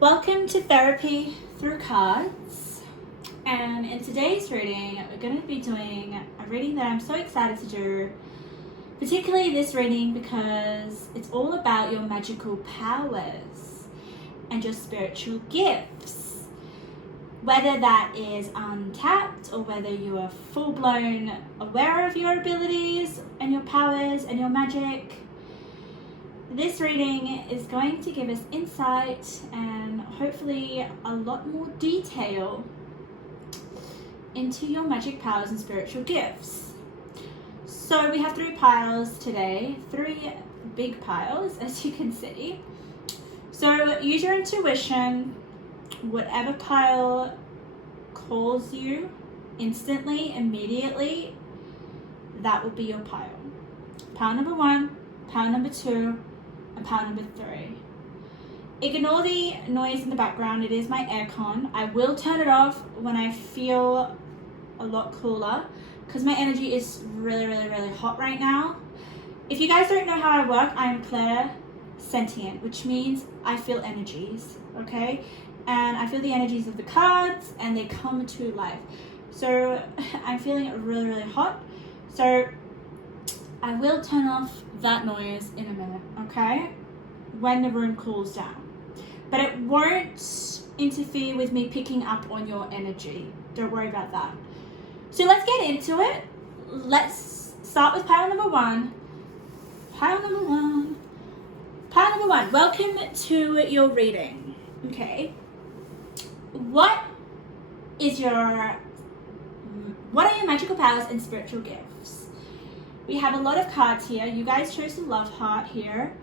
Welcome to Therapy Through Cards, and in today's reading we're going to be doing a reading that I'm so excited to do, particularly this reading because it's all about your magical powers and your spiritual gifts, whether that is untapped or whether you are full-blown aware of your abilities and your powers and your magic. This reading is going to give us insight and hopefully a lot more detail into your magic powers and spiritual gifts. So we have 3 piles today, 3 big piles as you can see. So use your intuition, whatever pile calls you instantly, immediately, that will be your pile. Pile number 1, pile number 2, and pile number 3. Ignore the noise in the background, it is my aircon. I will turn it off when I feel a lot cooler because my energy is really hot right now. If you guys don't know how I work, I'm clairsentient, which means I feel energies, okay? And I feel the energies of the cards and they come to life. So I'm feeling really hot. So I will turn off that noise in a minute, okay? When the room cools down. But it won't interfere with me picking up on your energy. Don't worry about that. So let's get into it. Let's start with pile number 1. Pile number 1. Pile number 1. Welcome to your reading. Okay. What are your magical powers and spiritual gifts? We have a lot of cards here. You guys chose the love heart here.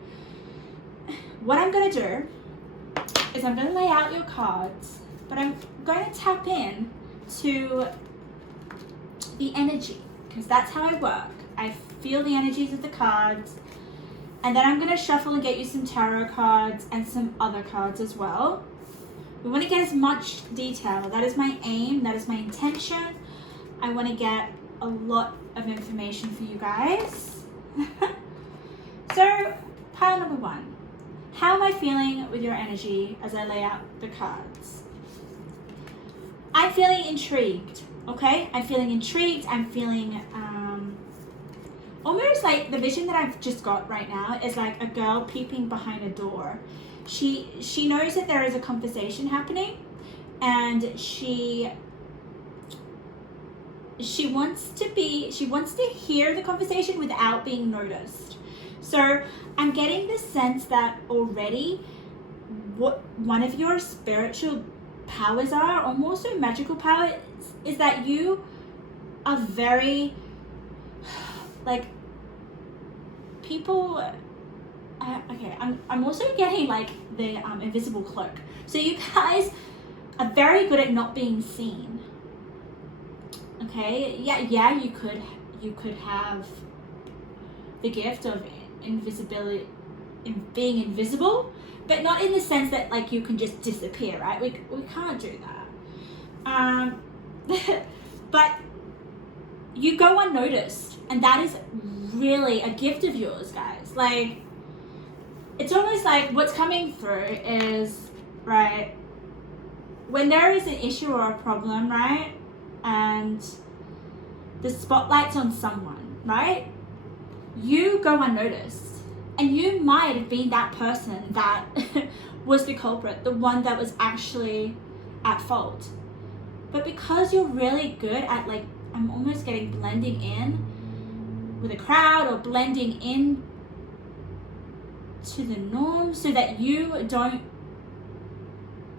What I'm going to do is I'm going to lay out your cards, but I'm going to tap in to the energy because that's how I work. I feel the energies of the cards, and then I'm going to shuffle and get you some tarot cards and some other cards as well. We want to get as much detail. That is my aim. That is my intention. I want to get a lot of information for you guys. So, pile number 1. How am I feeling with your energy as I lay out the cards? I'm feeling intrigued, okay? I'm feeling intrigued. I'm feeling almost like the vision that I've just got right now is like a girl peeping behind a door. She knows that there is a conversation happening, and she wants to hear the conversation without being noticed. So I'm getting the sense that already what one of your spiritual powers are, or more so magical powers, is that you are very like people. Okay, I'm also getting like the invisible cloak. So you guys are very good at not being seen. Okay, yeah, you could have the gift of invisibility, in being invisible, but not in the sense that like you can just disappear, right? We can't do that. But you go unnoticed, and that is really a gift of yours, guys. Like, it's almost like what's coming through is, right, when there is an issue or a problem, right, and the spotlight's on someone, right, you go unnoticed, and you might have been that person that was the culprit, the one that was actually at fault. But because you're really good at, like, I'm almost getting blending in with a crowd or blending in to the norm so that you don't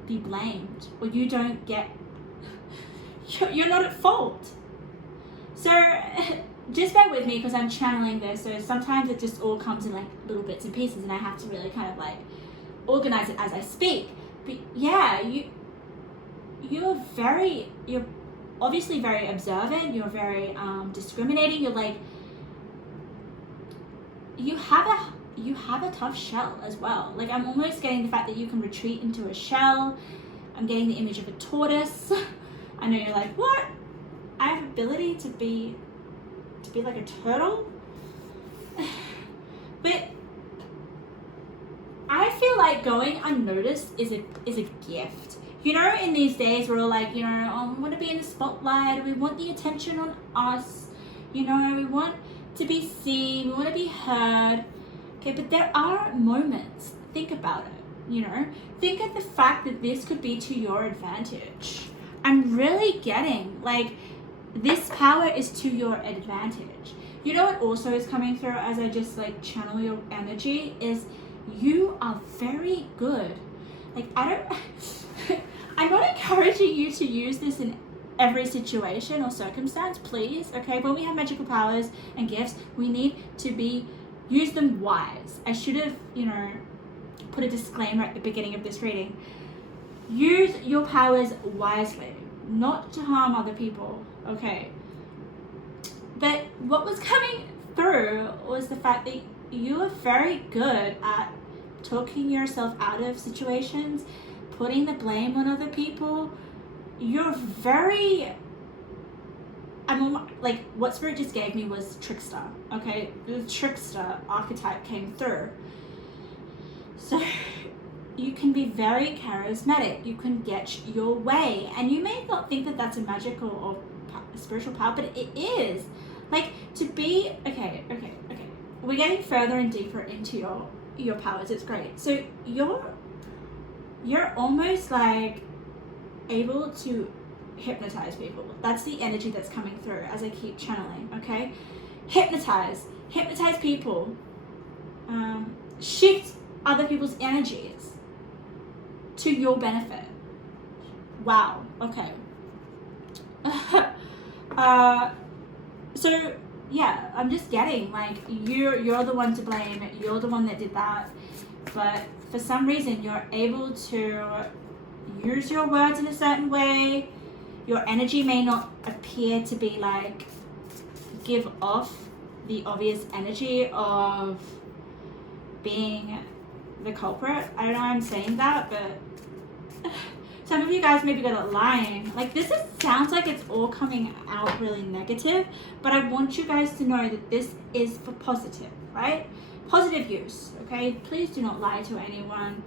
be blamed, or you don't get, you're not at fault. So just bear with me because I'm channeling this, so sometimes it just all comes in like little bits and pieces, and I have to really kind of like organize it as I speak. But yeah, you're obviously very observant, you're very discriminating, you're like, you have a tough shell as well. Like, I'm almost getting the fact that you can retreat into a shell. I'm getting the image of a tortoise. I know you're like, what? I have ability to be like a turtle? But I feel like going unnoticed is a gift. You know, in these days we're all like, you know, oh, we want to be in the spotlight, we want the attention on us, you know, we want to be seen, we want to be heard. Okay, but there are moments, think about it, you know, think of the fact that this could be to your advantage. I'm really getting like this power is to your advantage. You know what also is coming through as I just like channel your energy is you are very good. Like I'm not encouraging you to use this in every situation or circumstance, please. Okay, when we have magical powers and gifts, we need to use them wise. I should have, you know, put a disclaimer at the beginning of this reading. Use your powers wisely, not to harm other people. Okay. But what was coming through was the fact that you are very good at talking yourself out of situations, putting the blame on other people. You're very, like what Spirit just gave me was trickster, okay? The trickster archetype came through. So you can be very charismatic, you can get your way, and you may not think that that's a magical or spiritual power, but it is. Like to be, okay. We're getting further and deeper into your powers, it's great. So you're almost like able to hypnotize people. That's the energy that's coming through as I keep channeling, okay? Hypnotize people, shift other people's energies to your benefit. Wow, okay. So yeah, I'm just getting like you're the one to blame, you're the one that did that, but for some reason you're able to use your words in a certain way. Your energy may not appear to be like give off the obvious energy of being the culprit. I don't know why I'm saying that, but some of you guys maybe got a line. Like this sounds like it's all coming out really negative, but I want you guys to know that this is for positive, right? Positive use, okay? Please do not lie to anyone.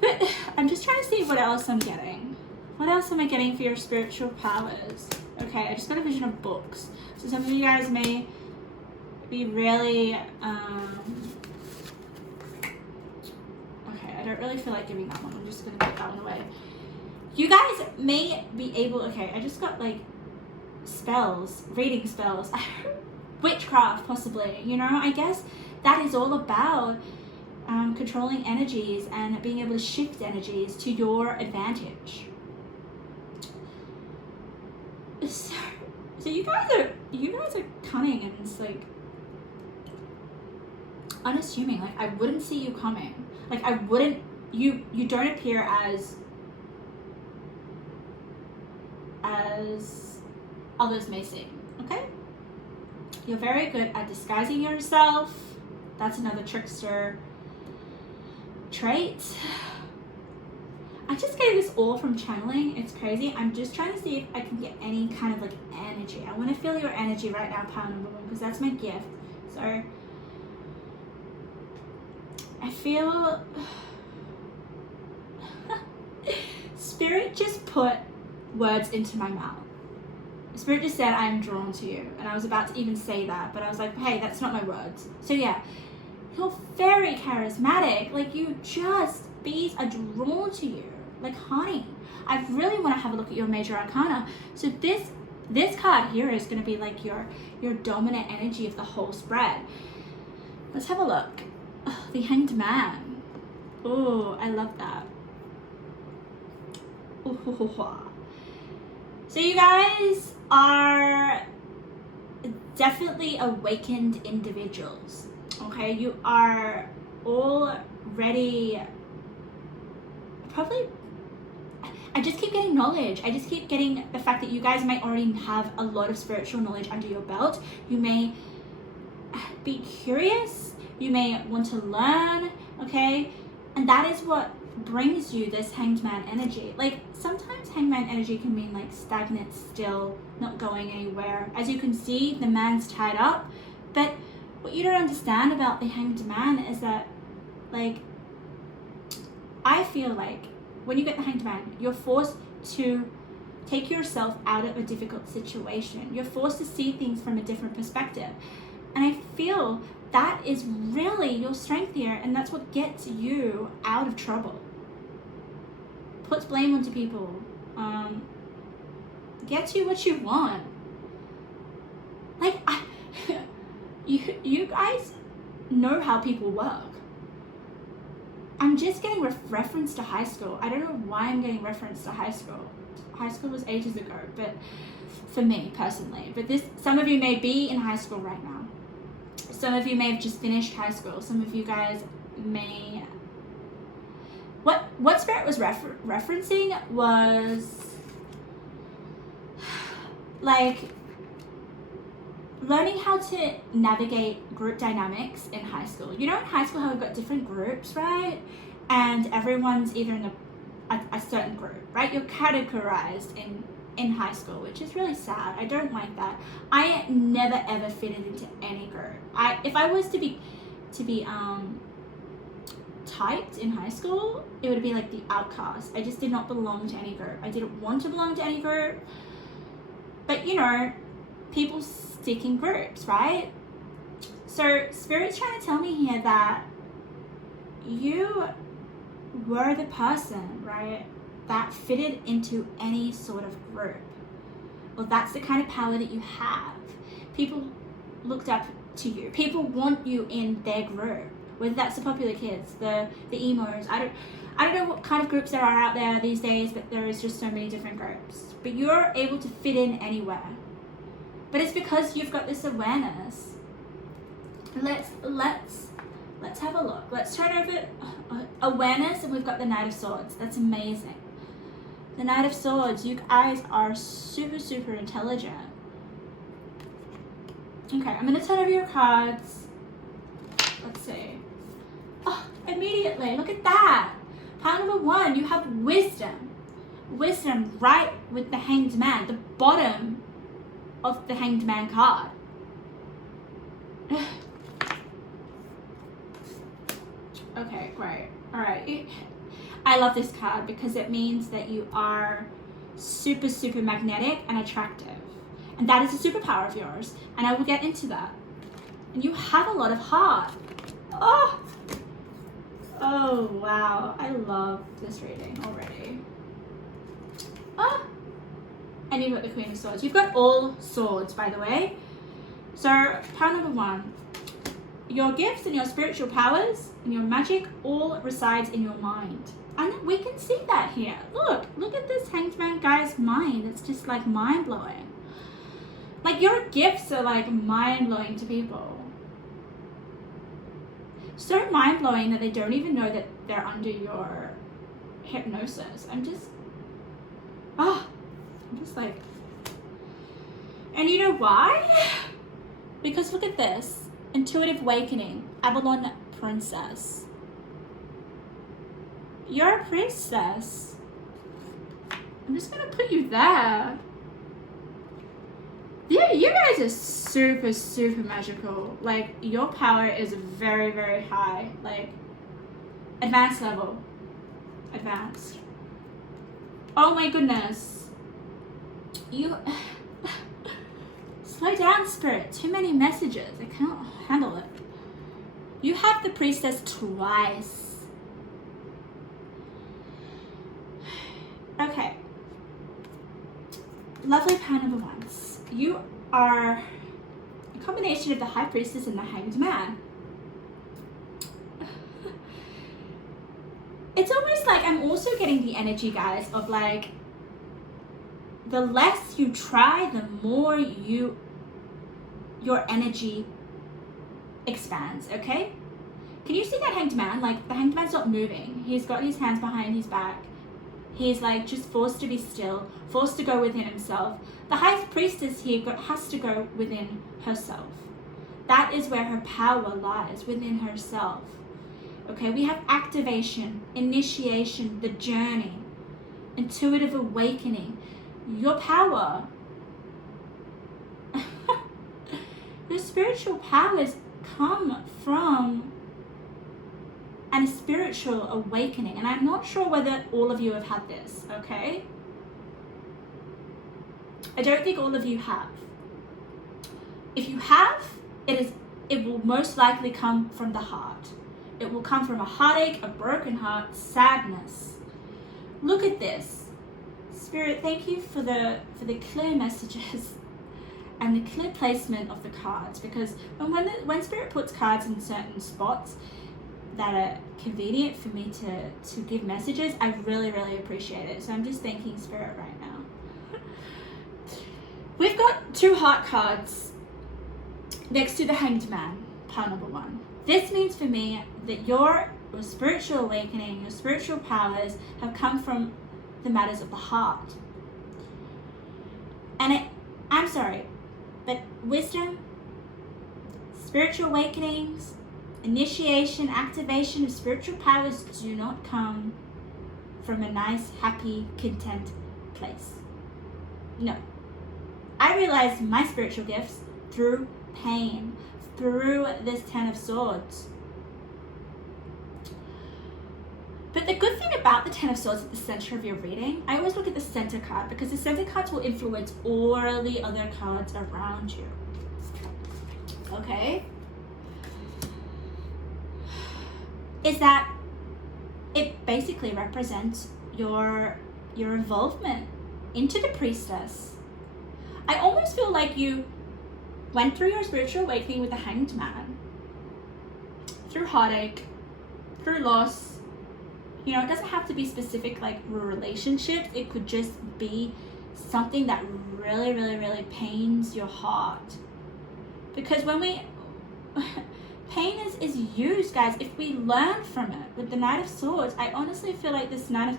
But I'm just trying to see what else I'm getting. What else am I getting for your spiritual powers? Okay, I just got a vision of books. So some of you guys may be really, I don't really feel like giving that one. I'm just going to put that one away. You guys may be able, okay, I just got like spells, reading spells, witchcraft possibly, you know, I guess that is all about controlling energies and being able to shift energies to your advantage. So you guys are cunning and it's like unassuming. Like I wouldn't see you coming. Like I wouldn't, you don't appear as others may seem, okay? You're very good at disguising yourself. That's another trickster trait. I just gave this all from channeling. It's crazy. I'm just trying to see if I can get any kind of like energy. I want to feel your energy right now, power number one, because that's my gift. So I feel Spirit just put words into my mouth. Spirit just said, I am drawn to you. And I was about to even say that, but I was like, hey, that's not my words. So yeah, you're very charismatic. Like bees are drawn to you like honey. I really want to have a look at your major arcana. So this card here is going to be like your dominant energy of the whole spread. Let's have a look. Oh, the Hanged Man. Oh, I love that. So you guys are definitely awakened individuals. Okay, you are already probably, I just keep getting knowledge. I just keep getting the fact that you guys might already have a lot of spiritual knowledge under your belt. You may be curious. You may want to learn, okay? And that is what brings you this Hanged Man energy. Like sometimes Hanged Man energy can mean like stagnant, still, not going anywhere. As you can see, the man's tied up, but what you don't understand about the Hanged Man is that, like, I feel like when you get the Hanged Man, you're forced to take yourself out of a difficult situation. You're forced to see things from a different perspective. And I feel that is really your strength here, and that's what gets you out of trouble. Puts blame onto people. Gets you what you want. Like, you guys know how people work. I'm just getting reference to high school. I don't know why I'm getting reference to high school. High school was ages ago, but for me personally. But some of you may be in high school right now. Some of you may have just finished high school. Some of you guys may... What Spirit was referencing was like learning how to navigate group dynamics in high school. You know, in high school how we've got different groups, right? And everyone's either in a certain group, right? You're categorized in high school, which is really sad. I don't like that. I never ever fitted into any group. If I was to be typed in high school, it would be like the outcast. I just did not belong to any group. I didn't want to belong to any group. But you know, people stick in groups, right? So Spirit's trying to tell me here that you were the person, right, that fitted into any sort of group. Well, that's the kind of power that you have. People looked up to you. People want you in their group. Whether that's the popular kids, the emos. I don't know what kind of groups there are out there these days, but there is just so many different groups. But you're able to fit in anywhere. But it's because you've got this awareness. Let's have a look. Let's turn over awareness, and we've got the Knight of Swords. That's amazing. The Knight of Swords, you guys are super, super intelligent. Okay, I'm going to turn over your cards. Let's see. Oh, immediately, look at that. Pile number 1, you have wisdom. Wisdom right with the Hanged Man, the bottom of the Hanged Man card. Okay, great. All right. I love this card because it means that you are super, super magnetic and attractive. And that is a superpower of yours. And I will get into that. And you have a lot of heart. Oh, wow. I love this reading already. And you've got the Queen of Swords. You've got all swords, by the way. So, power number 1. Your gifts and your spiritual powers and your magic all resides in your mind. And we can see that here. Look at this Hanged Man guy's mind. It's just like mind-blowing. Like, your gifts are like mind-blowing to people. So mind-blowing that they don't even know that they're under your hypnosis. I'm just like, and you know why? Because look at this. Intuitive awakening, Avalon princess. You're a princess. I'm just gonna put you there. Yeah, you guys are super, super magical. Like, your power is very, very high. Like, advanced level. Advanced. Oh my goodness. You... Slow down, Spirit. Too many messages. I cannot handle it. You have the Priestess twice. Okay. Lovely power number 1. You are a combination of the High Priestess and the Hanged Man. It's almost like I'm also getting the energy, guys, of like, the less you try, the more your energy expands, okay? Can you see that Hanged Man? Like, the Hanged Man's not moving. He's got his hands behind his back. He's like just forced to be still, forced to go within himself. The High Priestess here has to go within herself. That is where her power lies, within herself. Okay, we have activation, initiation, the journey, intuitive awakening. Your power, your spiritual powers come from a spiritual awakening. And I'm not sure whether all of you have had this, okay? I don't think all of you have. If you have, it will most likely come from the heart. It will come from a heartache, a broken heart, sadness. Look at this. Spirit, thank you for the clear messages and the clear placement of the cards, because when Spirit puts cards in certain spots that are convenient for me to give messages, I really, really appreciate it. So I'm just thanking Spirit right now. We've got 2 heart cards next to the Hanged Man, pile number 1. This means for me that your spiritual awakening, your spiritual powers have come from the matters of the heart. And I'm sorry, but wisdom, spiritual awakenings, initiation, activation of spiritual powers do not come from a nice, happy, content place. No. I realized my spiritual gifts through pain, through this 10 of Swords. But the good thing about the 10 of Swords at the center of your reading, I always look at the center card, because the center cards will influence all the other cards around you. Okay? Is that it basically represents your involvement into the Priestess. I almost feel like you went through your spiritual awakening with the Hanged Man, through heartache, through loss. You know, it doesn't have to be specific like relationships. It could just be something that really, really, really pains your heart. Because when pain is used, guys, if we learn from it. With the Knight of Swords, I honestly feel like this Knight of,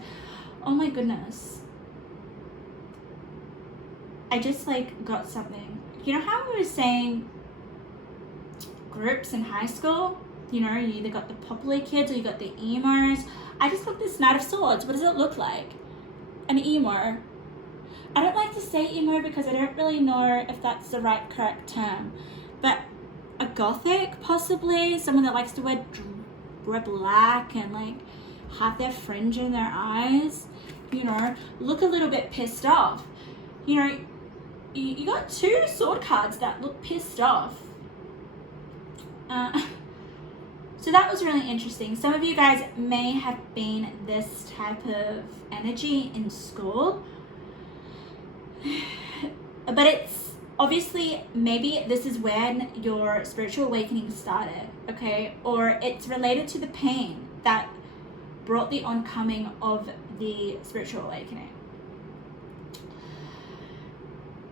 oh my goodness. I just like got something. You know how we were saying groups in high school? You know, you either got the popular kids or you got the emos. I just got this Knight of Swords. What does it look like? An emo. I don't like to say emo because I don't really know if that's the right correct term. But a gothic, possibly. Someone that likes to wear black and like have their fringe in their eyes. You know, look a little bit pissed off. You know, you got 2 sword cards that look pissed off. So that was really interesting. Some of you guys may have been this type of energy in school. But it's obviously, maybe this is when your spiritual awakening started, okay? Or it's related to the pain that brought the oncoming of the spiritual awakening.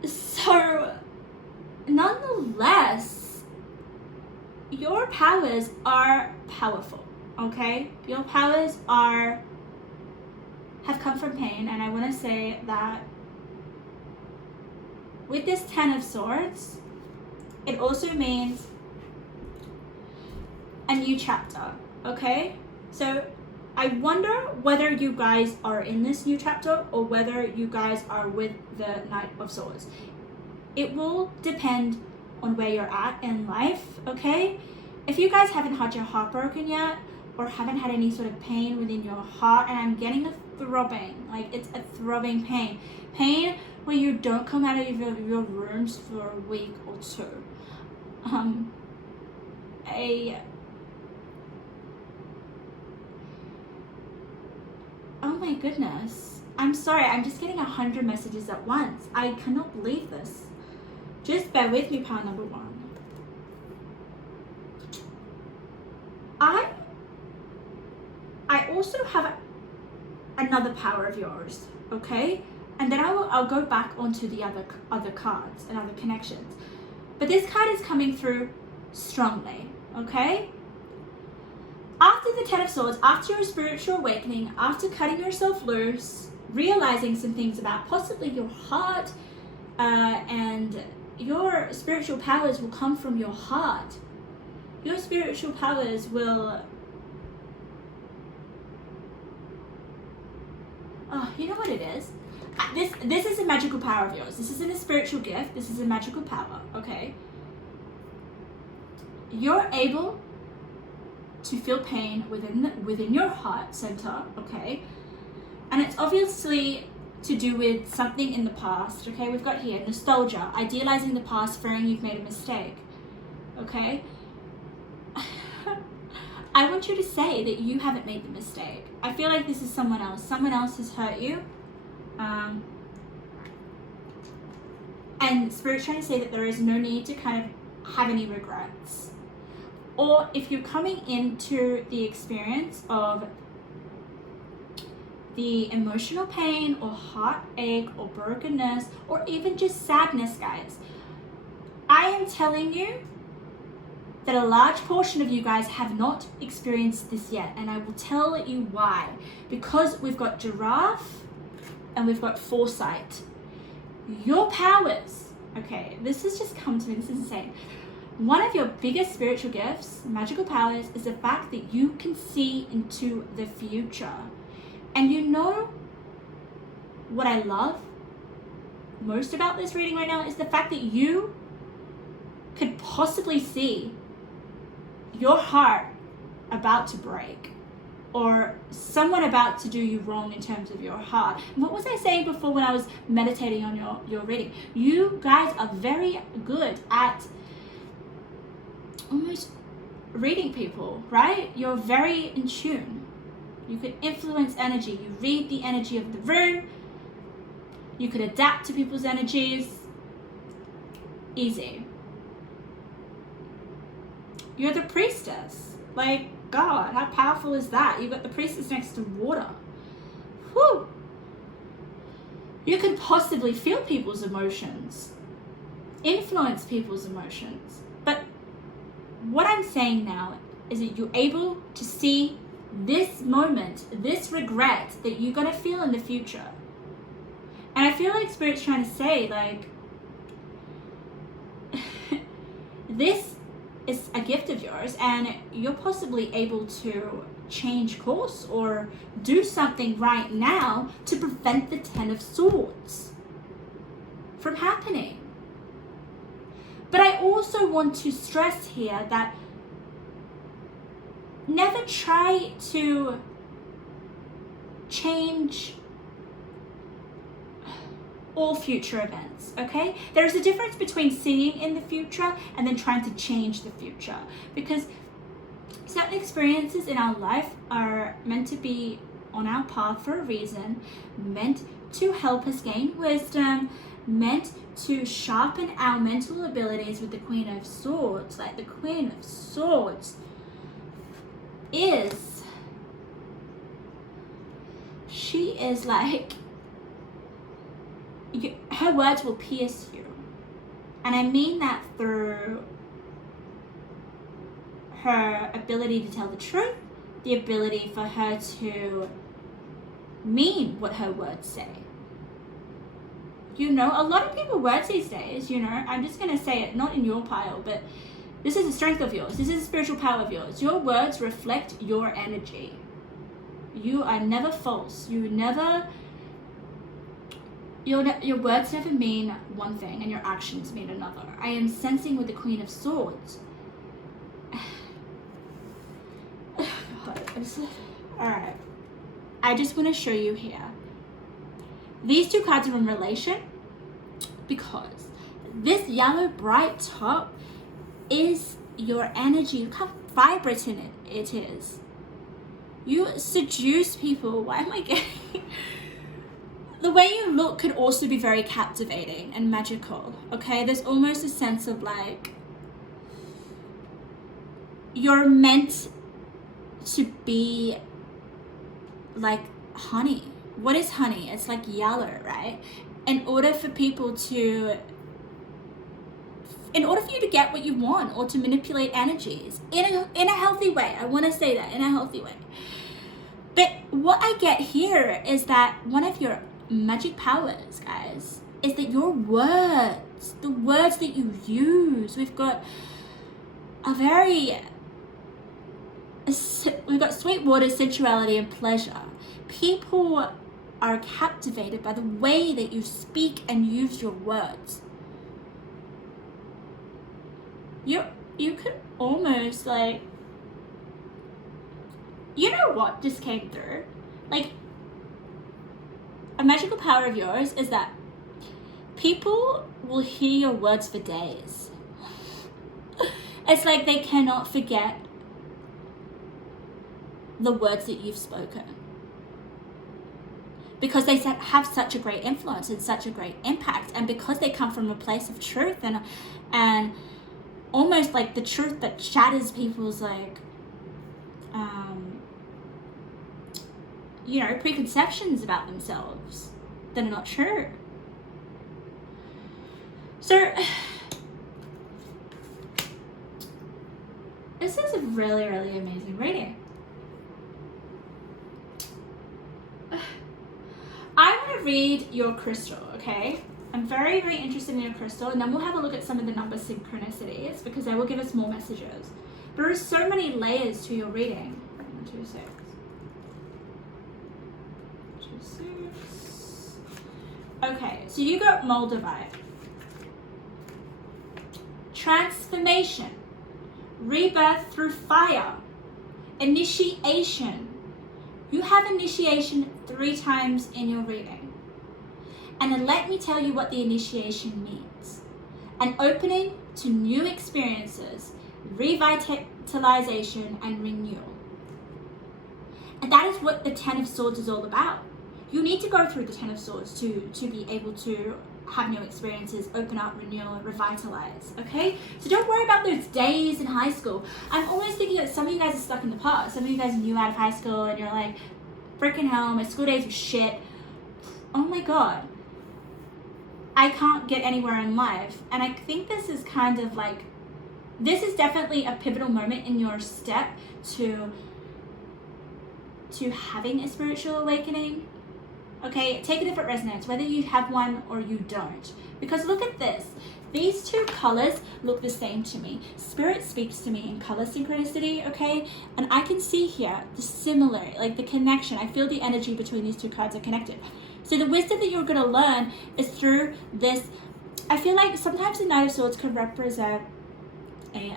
So, nonetheless, your powers are powerful, okay? Your powers have come from pain, and I want to say that with this 10 of Swords, it also means a new chapter, okay? So I wonder whether you guys are in this new chapter or whether you guys are with the Knight of Swords. It will depend on where you're at in life, okay? If you guys haven't had your heart broken yet, or haven't had any sort of pain within your heart, and I'm getting a throbbing, like it's a throbbing pain where you don't come out of your rooms for a week or 2. Oh my goodness. I'm sorry, I'm just getting 100 messages at once. I cannot believe this. Just bear with me, pile number 1. I also have another power of yours, okay? And then I'll go back onto the other cards and other connections. But this card is coming through strongly, okay? After the 10 of Swords, after your spiritual awakening, after cutting yourself loose, realizing some things about possibly your heart, and your spiritual powers will come from your heart. Your spiritual powers will... Oh, you know what it is? This is a magical power of yours. This isn't a spiritual gift. This is a magical power, okay? you're able to feel pain within your heart center, okay? And it's obviously to do with something in the past, okay? We've got here nostalgia, idealizing the past, fearing you've made a mistake, okay? I want you to say that you haven't made the mistake. I feel like this is someone else. Someone else has hurt you. And Spirit's trying to say that there is no need to kind of have any regrets. Or if you're coming into the experience of the emotional pain or heartache or brokenness or even just sadness, guys, I am telling you that a large portion of you guys have not experienced this yet, and I will tell you why. Because we've got giraffe and we've got foresight. Your powers, okay, this has just come to me, this is insane. One of your biggest spiritual gifts, magical powers, is the fact that you can see into the future. And you know what I love most about this reading right now is the fact that you could possibly see your heart about to break or someone about to do you wrong in terms of your heart. And what was I saying before when I was meditating on your reading? You guys are very good at almost reading people, right? You're very in tune. You can influence energy. You read the energy of the room. You could adapt to people's energies. Easy. You're the priestess. Like, God, how powerful is that? You've got the priestess next to water. Whew. You could possibly feel people's emotions, influence people's emotions. But what I'm saying now is that you're able to see this moment, this regret that you're going to feel in the future. And I feel like Spirit's trying to say, like, this is a gift of yours and you're possibly able to change course or do something right now to prevent the Ten of Swords from happening. But I also want to stress here that never try to change all future events, okay? There's a difference between seeing in the future and then trying to change the future, because certain experiences in our life are meant to be on our path for a reason, meant to help us gain wisdom, meant to sharpen our mental abilities with the Queen of Swords. Like, the Queen of Swords she is like, her words will pierce you. And I mean that through her ability to tell the truth, the ability for her to mean what her words say. You know, a lot of people words these days, you know, I'm just going to say it, not in your pile, but this is a strength of yours. This is a spiritual power of yours. Your words reflect your energy. You are never false. Your words never mean one thing and your actions mean another. I am sensing with the Queen of Swords. Alright. I just want to show you here. These two cards are in relation because this yellow bright top is your energy. Look how vibrant it is. You seduce people. Why am I getting... The way you look could also be very captivating and magical, okay? There's almost a sense of like, you're meant to be like honey. What is honey? It's like yellow, right? In order for you to get what you want or to manipulate energies in a healthy way. I want to say that, in a healthy way. But what I get here is that one of your magic powers, guys, is that your words, the words that you use, we've got sweet water, sensuality, and pleasure. People are captivated by the way that you speak and use your words. you could almost like, you know what just came through? Like, a magical power of yours is that people will hear your words for days. It's like they cannot forget the words that you've spoken, because they have such a great influence and such a great impact, and because they come from a place of truth and almost like the truth that shatters people's like preconceptions about themselves that are not true. So this is a really, really amazing reading. I want to read your crystal, okay? I'm very, very interested in your crystal, and then we'll have a look at some of the number synchronicities because they will give us more messages. There are so many layers to your reading. 1, 2, 6. 2, 6. Okay, so you got Moldavite. Transformation. Rebirth through fire. Initiation. You have initiation 3 times in your reading. And then let me tell you what the initiation means. An opening to new experiences, revitalization, and renewal. And that is what the Ten of Swords is all about. You need to go through the Ten of Swords to be able to have new experiences, open up, renew, revitalize, okay? So don't worry about those days in high school. I'm always thinking that some of you guys are stuck in the past. Some of you guys are new out of high school and you're like, freaking hell, my school days were shit. Oh my God. I can't get anywhere in life. And I think this is kind of like, this is definitely a pivotal moment in your step to having a spiritual awakening. Okay, take it if it resonates, whether you have one or you don't. Because look at this. These 2 colors look the same to me. Spirit speaks to me in color synchronicity, okay? And I can see here the similar, like the connection. I feel the energy between these 2 cards are connected. So the wisdom that you're going to learn is through this. I feel like sometimes the Knight of Swords could represent a,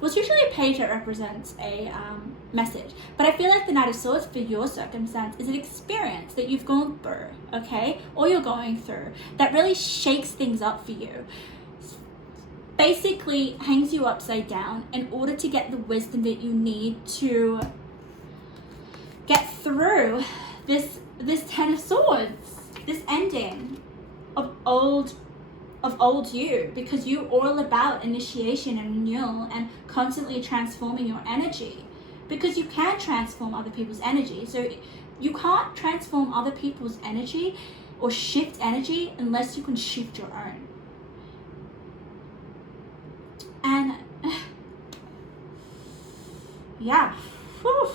well, it's usually a page that represents a message. But I feel like the Knight of Swords for your circumstance is an experience that you've gone through, okay? Or you're going through that really shakes things up for you. Basically hangs you upside down in order to get the wisdom that you need to get through this Ten of Swords, this ending of old you, because you're all about initiation and renewal and constantly transforming your energy, because you can transform other people's energy. So you can't transform other people's energy or shift energy unless you can shift your own. And yeah, whew.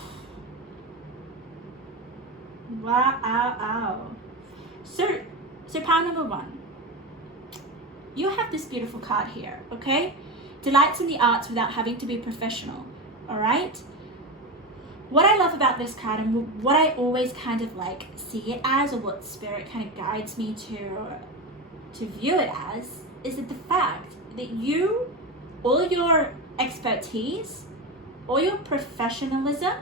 Wow. So power number 1. You have this beautiful card here, okay? Delights in the arts without having to be professional, all right? What I love about this card, and what I always kind of like see it as, or what Spirit kind of guides me to view it as, is that the fact that you, all your expertise, all your professionalism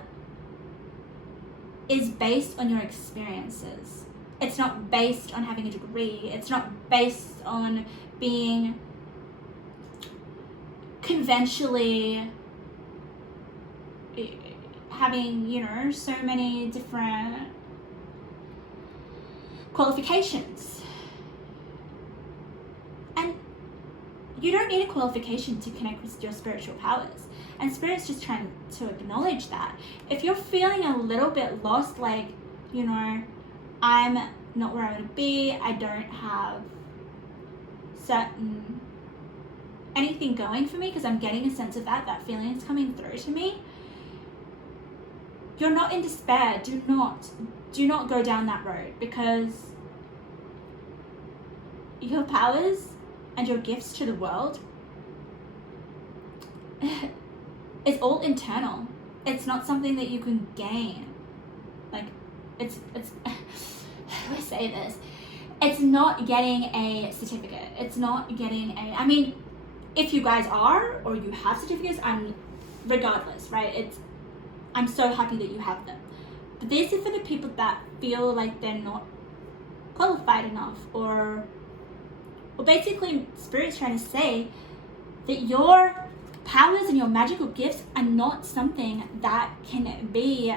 is based on your experiences. It's not based on having a degree. It's not based on being conventionally having, so many different qualifications. And you don't need a qualification to connect with your spiritual powers. And Spirit's just trying to acknowledge that. If you're feeling a little bit lost, like, I'm not where I want to be, I don't have anything going for me, because I'm getting a sense of that feeling is coming through to me. You're not in despair. Do not go down that road, because your powers and your gifts to the world is all internal. It's not something that you can gain. Like, it's how do I say this? It's not getting a certificate. It's not getting if you guys are, or you have certificates, regardless, right? I'm so happy that you have them. But this is for the people that feel like they're not qualified enough, or basically Spirit's trying to say that your powers and your magical gifts are not something that can be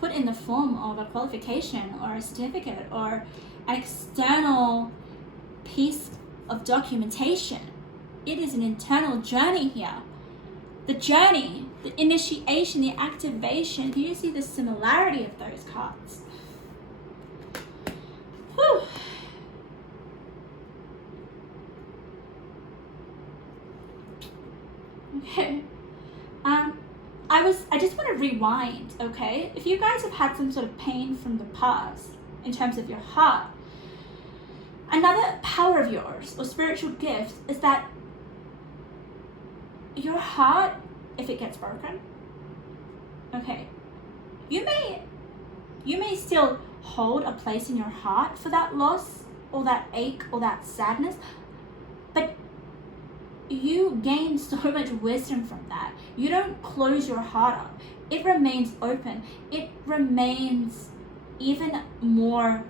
put in the form of a qualification or a certificate or an external piece of documentation. It is an internal journey here. The journey, the initiation, the activation. Do you see the similarity of those cards? Whew. Okay. I just want to rewind, okay? If you guys have had some sort of pain from the past in terms of your heart, another power of yours or spiritual gift is that your heart, if it gets broken, okay, you may still hold a place in your heart for that loss or that ache or that sadness, but you gain so much wisdom from that. You don't close your heart up. It remains open. It remains even more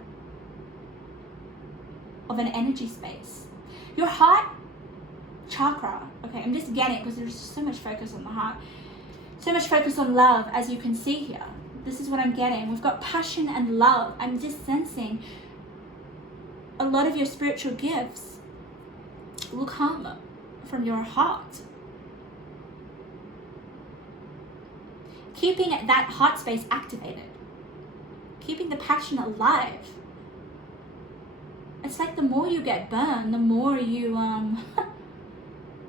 of an energy space. Your heart chakra, okay, I'm just getting, because there's so much focus on the heart, so much focus on love, as you can see here. This is what I'm getting. We've got passion and love. I'm just sensing a lot of your spiritual gifts will come from your heart. Keeping that heart space activated. Keeping the passion alive. It's like the more you get burned, the more you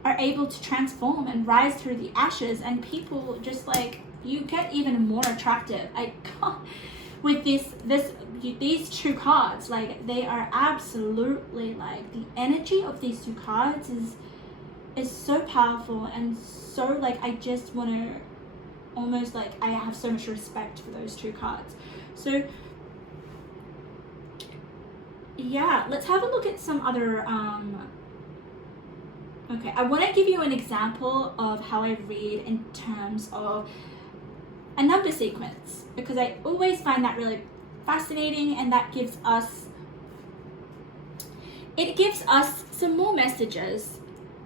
are able to transform and rise through the ashes, and people just like, you get even more attractive. I can't, with these two cards, like they are absolutely, like the energy of these two cards is so powerful, and so like I just want to almost, like, I have so much respect for those two cards. So yeah, let's have a look at some other okay, I want to give you an example of how I read in terms of a number sequence, because I always find that really fascinating, and that gives us some more messages.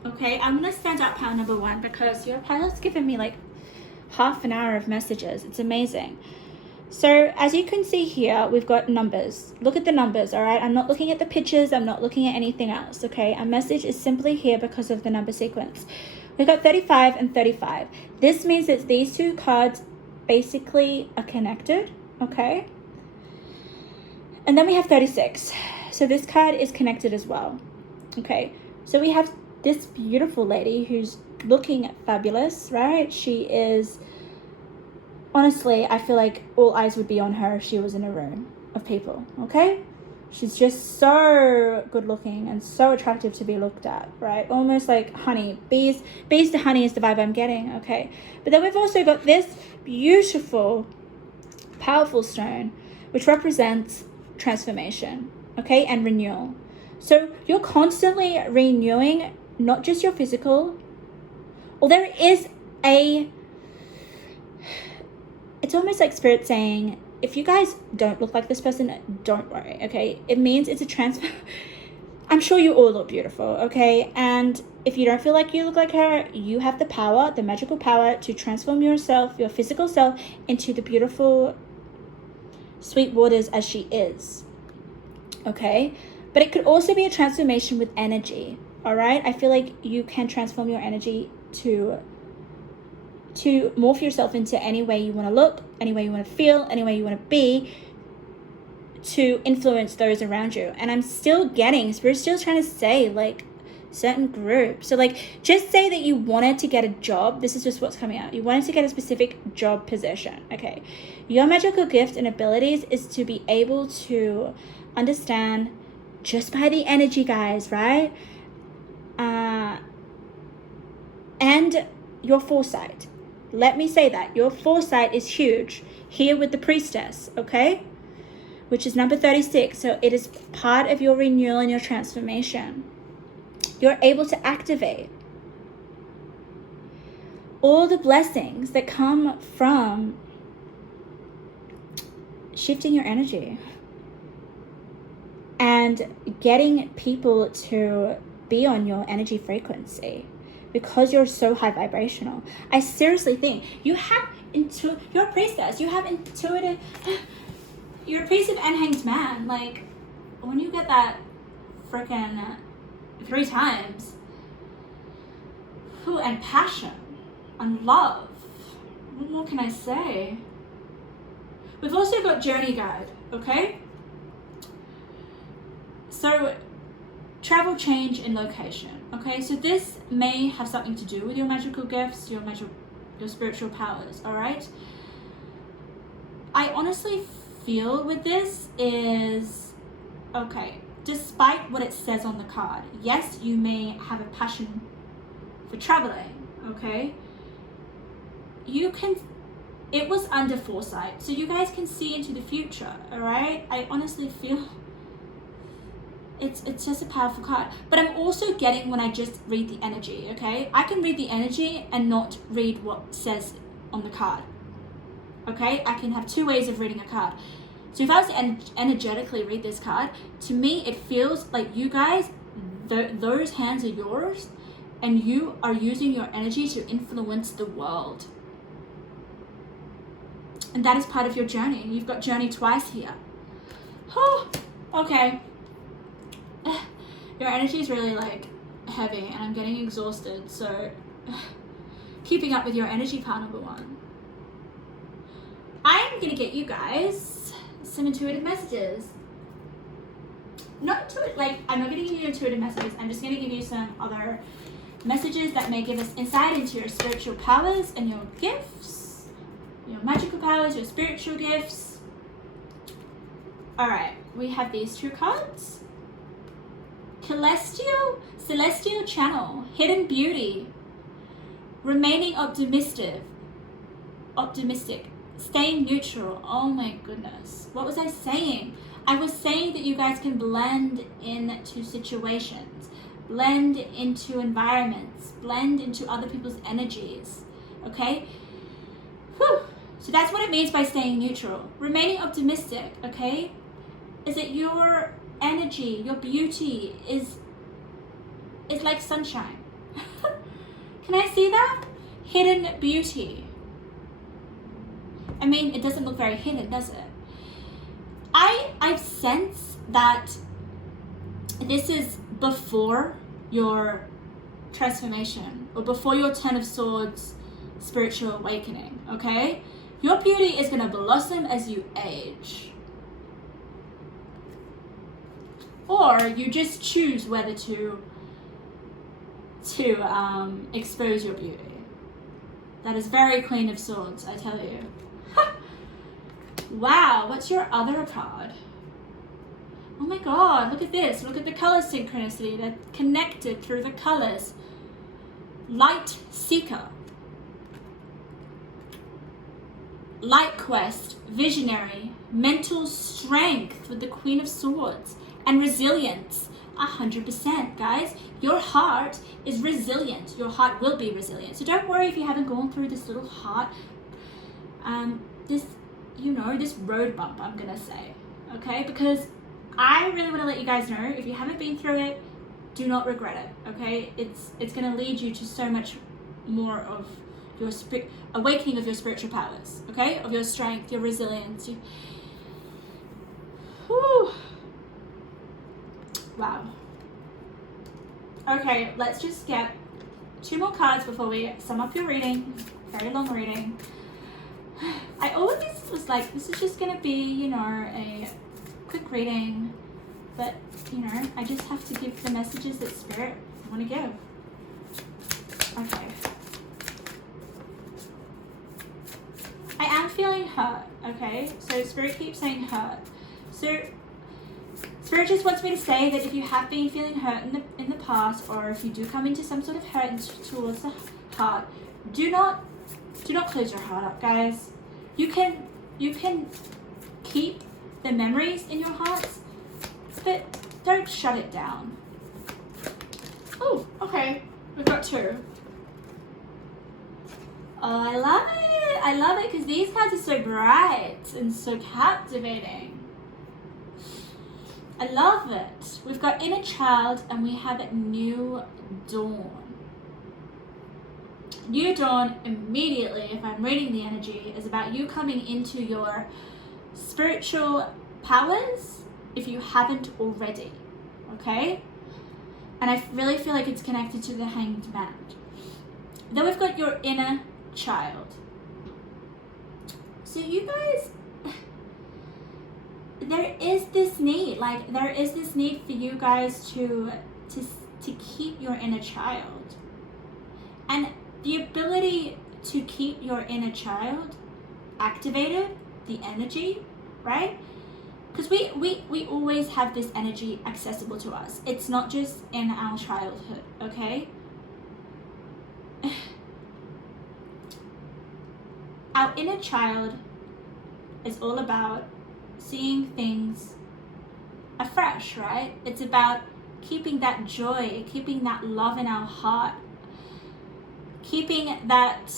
Okay, I'm going to stand out pile number 1, because your pilot's given me like half an hour of messages. It's amazing. So as you can see here, we've got numbers. Look at the numbers, all right? I'm not looking at the pictures. I'm not looking at anything else, okay? Our message is simply here because of the number sequence. We've got 35 and 35. This means that these two cards basically are connected, okay? And then we have 36. So this card is connected as well, okay? So we have this beautiful lady who's looking fabulous, right? She is, honestly, I feel like all eyes would be on her if she was in a room of people, okay? She's just so good looking and so attractive to be looked at, right? Almost like honey. Bees to honey is the vibe I'm getting, okay? But then we've also got this beautiful, powerful stone, which represents transformation, okay? And renewal. So you're constantly renewing not just your physical, or there is it's almost like Spirit saying, if you guys don't look like this person, don't worry, okay? It means it's a transfer. I'm sure you all look beautiful, okay? And if you don't feel like you look like her, you have the power, the magical power to transform yourself, your physical self, into the beautiful, sweet waters as she is, okay? But it could also be a transformation with energy, all right? I feel like you can transform your energy to morph yourself into any way you want to look, any way you want to feel, any way you want to be, to influence those around you. And I'm still getting, Spirit's still trying to say, like, certain groups. So, like, just say that you wanted to get a job. This is just what's coming out. You wanted to get a specific job position, okay? Your magical gift and abilities is to be able to understand, just by the energy, guys, right? And your foresight. Let me say that. Your foresight is huge here with the priestess, okay? Which is number 36. So it is part of your renewal and your transformation. you're able to activate all the blessings that come from shifting your energy and getting people to be on your energy frequency because you're so high vibrational. I seriously think you have you're a priestess, you have intuitive, you're a priest of Hanged Man. Like, when you get that freaking 3 times, and passion and love, what more can I say? We've also got Journey Guide, okay? So, travel, change, and location, okay? So this may have something to do with your magical gifts, your spiritual powers, all right? I honestly feel with this is, okay, despite what it says on the card, yes, you may have a passion for traveling, okay? It was under foresight, so you guys can see into the future, all right? I honestly feel it's just a powerful card. But I'm also getting when I just read the energy, okay? I can read the energy and not read what says on the card, okay? I can have 2 ways of reading a card. So if I was to energetically read this card, to me it feels like you guys, those hands are yours, and you are using your energy to influence the world. And that is part of your journey. You've got journey twice here. Oh, okay. Your energy is really like heavy and I'm getting exhausted, so keeping up with your energy part, number 1. I'm gonna get you guys some intuitive messages. Not I'm not gonna give you intuitive messages, I'm just gonna give you some other messages that may give us insight into your spiritual powers and your gifts, your magical powers, your spiritual gifts. Alright, we have these 2 cards. Celestial channel, hidden beauty, remaining optimistic, staying neutral. Oh my goodness, what was I saying? I was saying that you guys can blend into situations, blend into environments, blend into other people's energies, okay? Whew. So that's what it means by staying neutral. Remaining optimistic, okay, is that your energy, your beauty is like sunshine. Can I see that? Hidden beauty. I mean, it doesn't look very hidden, does it? I sense that this is before your transformation or before your 10 of Swords spiritual awakening, okay? Your beauty is going to blossom as you age. Or you just choose whether to expose your beauty. That is very Queen of Swords, I tell you. Wow, what's your other card? Oh my god, look at this. Look at the color synchronicity. They're connected through the colors. Light Seeker. Light Quest, Visionary, Mental Strength with the Queen of Swords, and Resilience. 100%, guys. Your heart is resilient. Your heart will be resilient. So don't worry if you haven't gone through this little heart, this road bump, I'm gonna say, okay? Because I really want to let you guys know, if you haven't been through it, do not regret it, okay? It's gonna lead you to so much more of your awakening of your spiritual powers, okay? Of your strength, your resilience. Whew. Wow. Okay, let's just get 2 more cards before we sum up your reading. Very long reading. I always was like, this is just gonna be, a quick reading, but, I just have to give the messages that Spirit want to give. Okay. I am feeling hurt, okay? So Spirit keeps saying hurt. So Spirit just wants me to say that if you have been feeling hurt in the past, or if you do come into some sort of hurt towards the heart, do not close your heart up, guys. You can keep the memories in your hearts, but don't shut it down. Oh, okay. We've got 2. Oh, I love it. I love it because these cards are so bright and so captivating. I love it. We've got inner child and we have new dawn. New dawn immediately, if I'm reading the energy, is about you coming into your spiritual powers if you haven't already, okay? And I really feel like it's connected to the Hanged Man. Then we've got your inner child. So you guys, there is this need for you guys to keep your inner child. And the ability to keep your inner child activated, the energy, right? Because we always have this energy accessible to us. It's not just in our childhood, okay? Our inner child is all about seeing things afresh, right? It's about keeping that joy, keeping that love in our heart, keeping that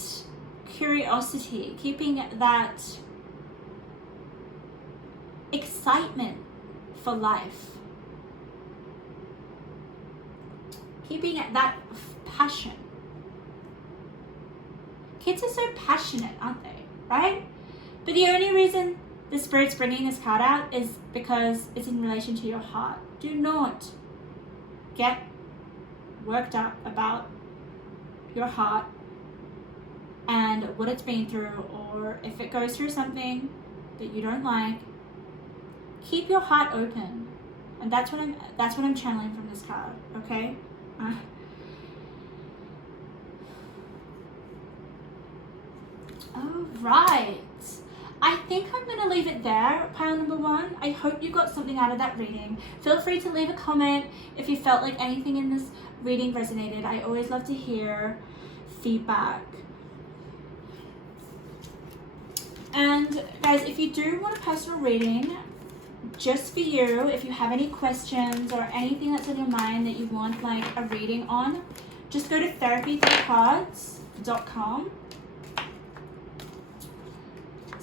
curiosity, keeping that excitement for life, keeping that passion. Kids are so passionate, aren't they? Right? But the only reason the Spirit's bringing this card out is because it's in relation to your heart. Do not get worked up about your heart and what it's been through, or if it goes through something that you don't like. Keep your heart open, and that's what I'm channeling from this card. Okay. All right. I think I'm going to leave it there, pile number 1. I hope you got something out of that reading. Feel free to leave a comment if you felt like anything in this reading resonated. I always love to hear feedback. And guys, if you do want a personal reading, just for you, if you have any questions or anything that's on your mind that you want like a reading on, just go to therapythroughcards.com.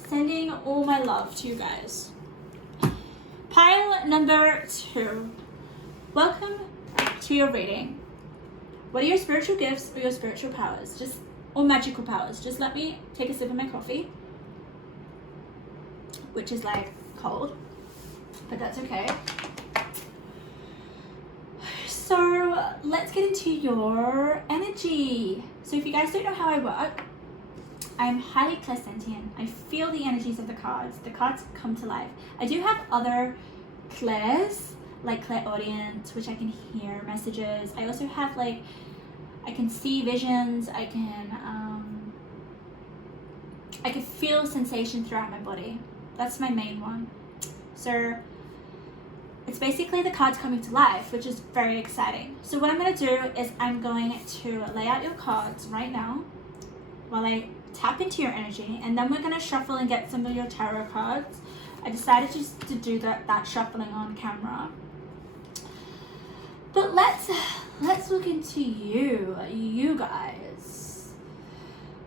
Sending all my love to you guys. Pile number 2. Welcome to your reading. What are your spiritual gifts or your spiritual powers? Or magical powers? Just let me take a sip of my coffee, which is like cold, but that's okay. So let's get into your energy. So if you guys don't know how I work, I'm highly clairsentient. I feel the energies of the cards. The cards come to life. I do have other clairs, like clairaudient, which I can hear messages. I also have like, I can see visions. I can feel sensation throughout my body. That's my main one. So it's basically the cards coming to life, which is very exciting. So what I'm going to do is I'm going to lay out your cards right now while I tap into your energy, and then we're going to shuffle and get some of your tarot cards. I decided just to do that shuffling on camera. But let's look into you guys.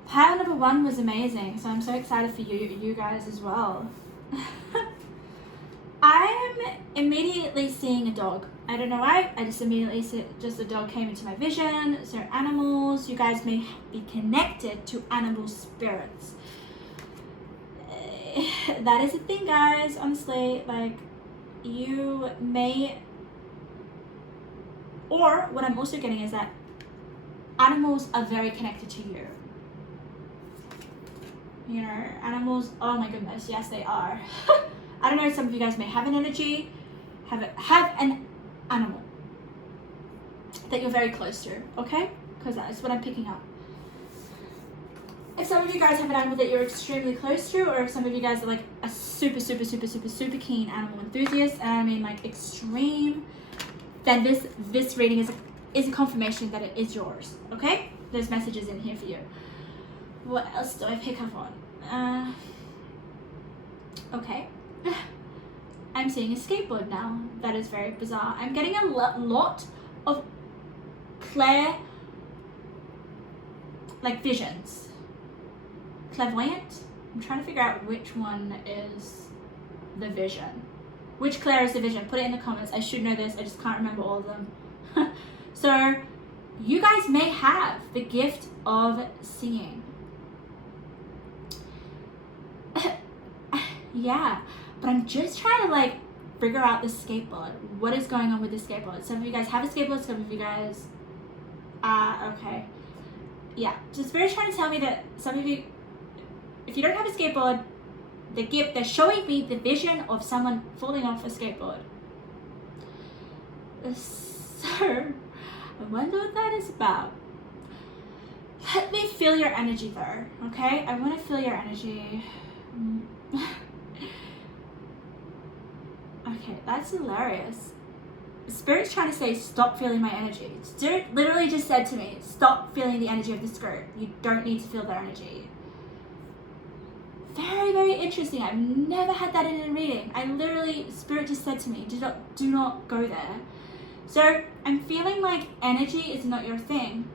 Pile number 1 was amazing, so I'm so excited for you guys as well. I'm immediately seeing a dog. I don't know why, I just immediately see just a dog came into my vision. So animals, you guys may be connected to animal spirits. That is a thing, guys, honestly. Like, you may, or what I'm also getting is that animals are very connected to you. You know, animals, oh my goodness, yes they are. I don't know, some of you guys may have an energy, have an animal that you're very close to, okay? Because that's what I'm picking up. If some of you guys have an animal that you're extremely close to, or if some of you guys are like a super keen animal enthusiast, and I mean like extreme, then this reading is a confirmation that it is yours, okay? There's messages in here for you. What else do I pick up on? Okay. I'm seeing a skateboard now. That is very bizarre. I'm getting a lot of visions. Clairvoyant? I'm trying to figure out which one is the vision. Which Claire is the vision? Put it in the comments. I should know this. I just can't remember all of them. So you guys may have the gift of seeing. Yeah, but I'm just trying to figure out the skateboard. What is going on with the skateboard? Some of you guys have a skateboard, some of you guys okay. Yeah, so Spirit's trying to tell me that some of you, if you don't have a skateboard, they're showing me the vision of someone falling off a skateboard. So, I wonder what that is about. Let me feel your energy though, okay? I want to feel your energy. Okay, that's hilarious. Spirit's trying to say, stop feeling my energy. Spirit literally just said to me, stop feeling the energy of this group. You don't need to feel their energy. Very, very interesting. I've never had that in a reading. Spirit just said to me, do not go there. So I'm feeling like energy is not your thing.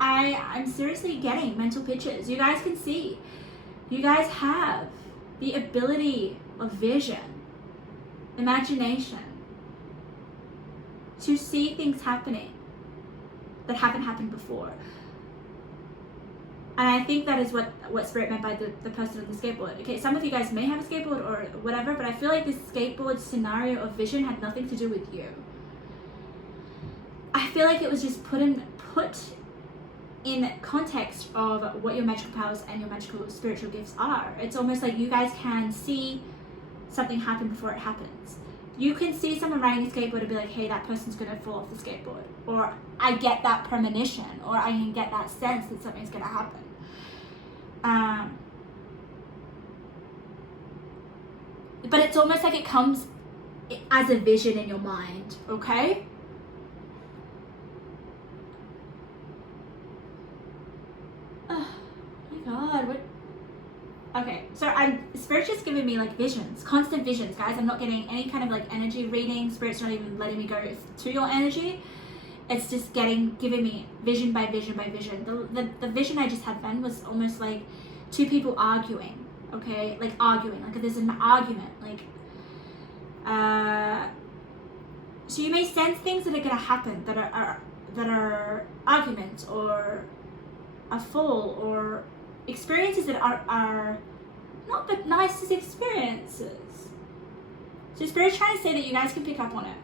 I'm seriously getting mental pictures. You guys can see. You guys have the ability of vision, imagination, to see things happening that haven't happened before. And I think that is what Spirit meant by the person with the skateboard. Okay, some of you guys may have a skateboard or whatever, but I feel like this skateboard scenario of vision had nothing to do with you. I feel like it was just put in context of what your magical powers and your magical spiritual gifts are. It's almost like you guys can see something happen before it happens. You can see someone riding a skateboard and be like, hey, that person's gonna fall off the skateboard. Or I get that premonition, or I can get that sense that something's gonna happen. But it's almost like it comes as a vision in your mind, okay? Oh my God, what? Okay, so Spirit's just giving me visions, constant visions, guys. I'm not getting any kind of energy reading. Spirit's not even letting me go to your energy. It's just giving me vision by vision by vision. The vision I just had then was almost like two people arguing, okay? Arguing, there's an argument, so you may sense things that are gonna happen that are arguments or a fall or experiences that are not the nicest experiences. So Spirit's trying to say that you guys can pick up on it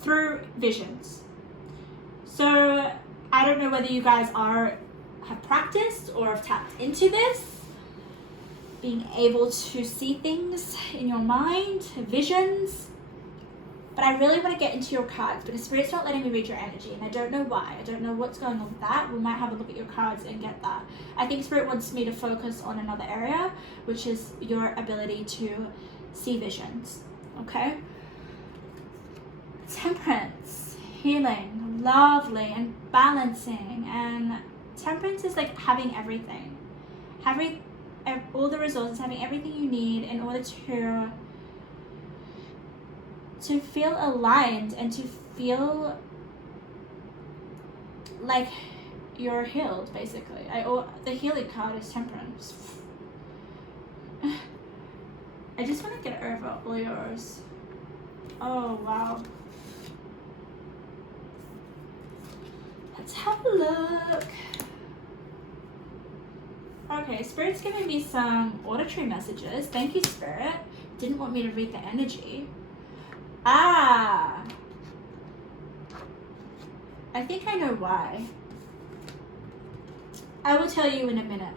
through visions. So I don't know whether you guys have practiced or have tapped into this, being able to see things in your mind, visions. But I really want to get into your cards, but the Spirit's not letting me read your energy, and I don't know why. I don't know what's going on with that. We might have a look at your cards and get that. I think Spirit wants me to focus on another area, which is your ability to see visions, okay? Temperance, healing, lovely, and balancing. And temperance is having everything. Having all the resources, having everything you need in order to feel aligned and to feel like you're healed, basically. The healing card is temperance. I just want to get over all yours. Oh, wow. Let's have a look. Okay, Spirit's giving me some auditory messages. Thank you, Spirit. Didn't want me to read the energy. I think I know why. I will tell you in a minute.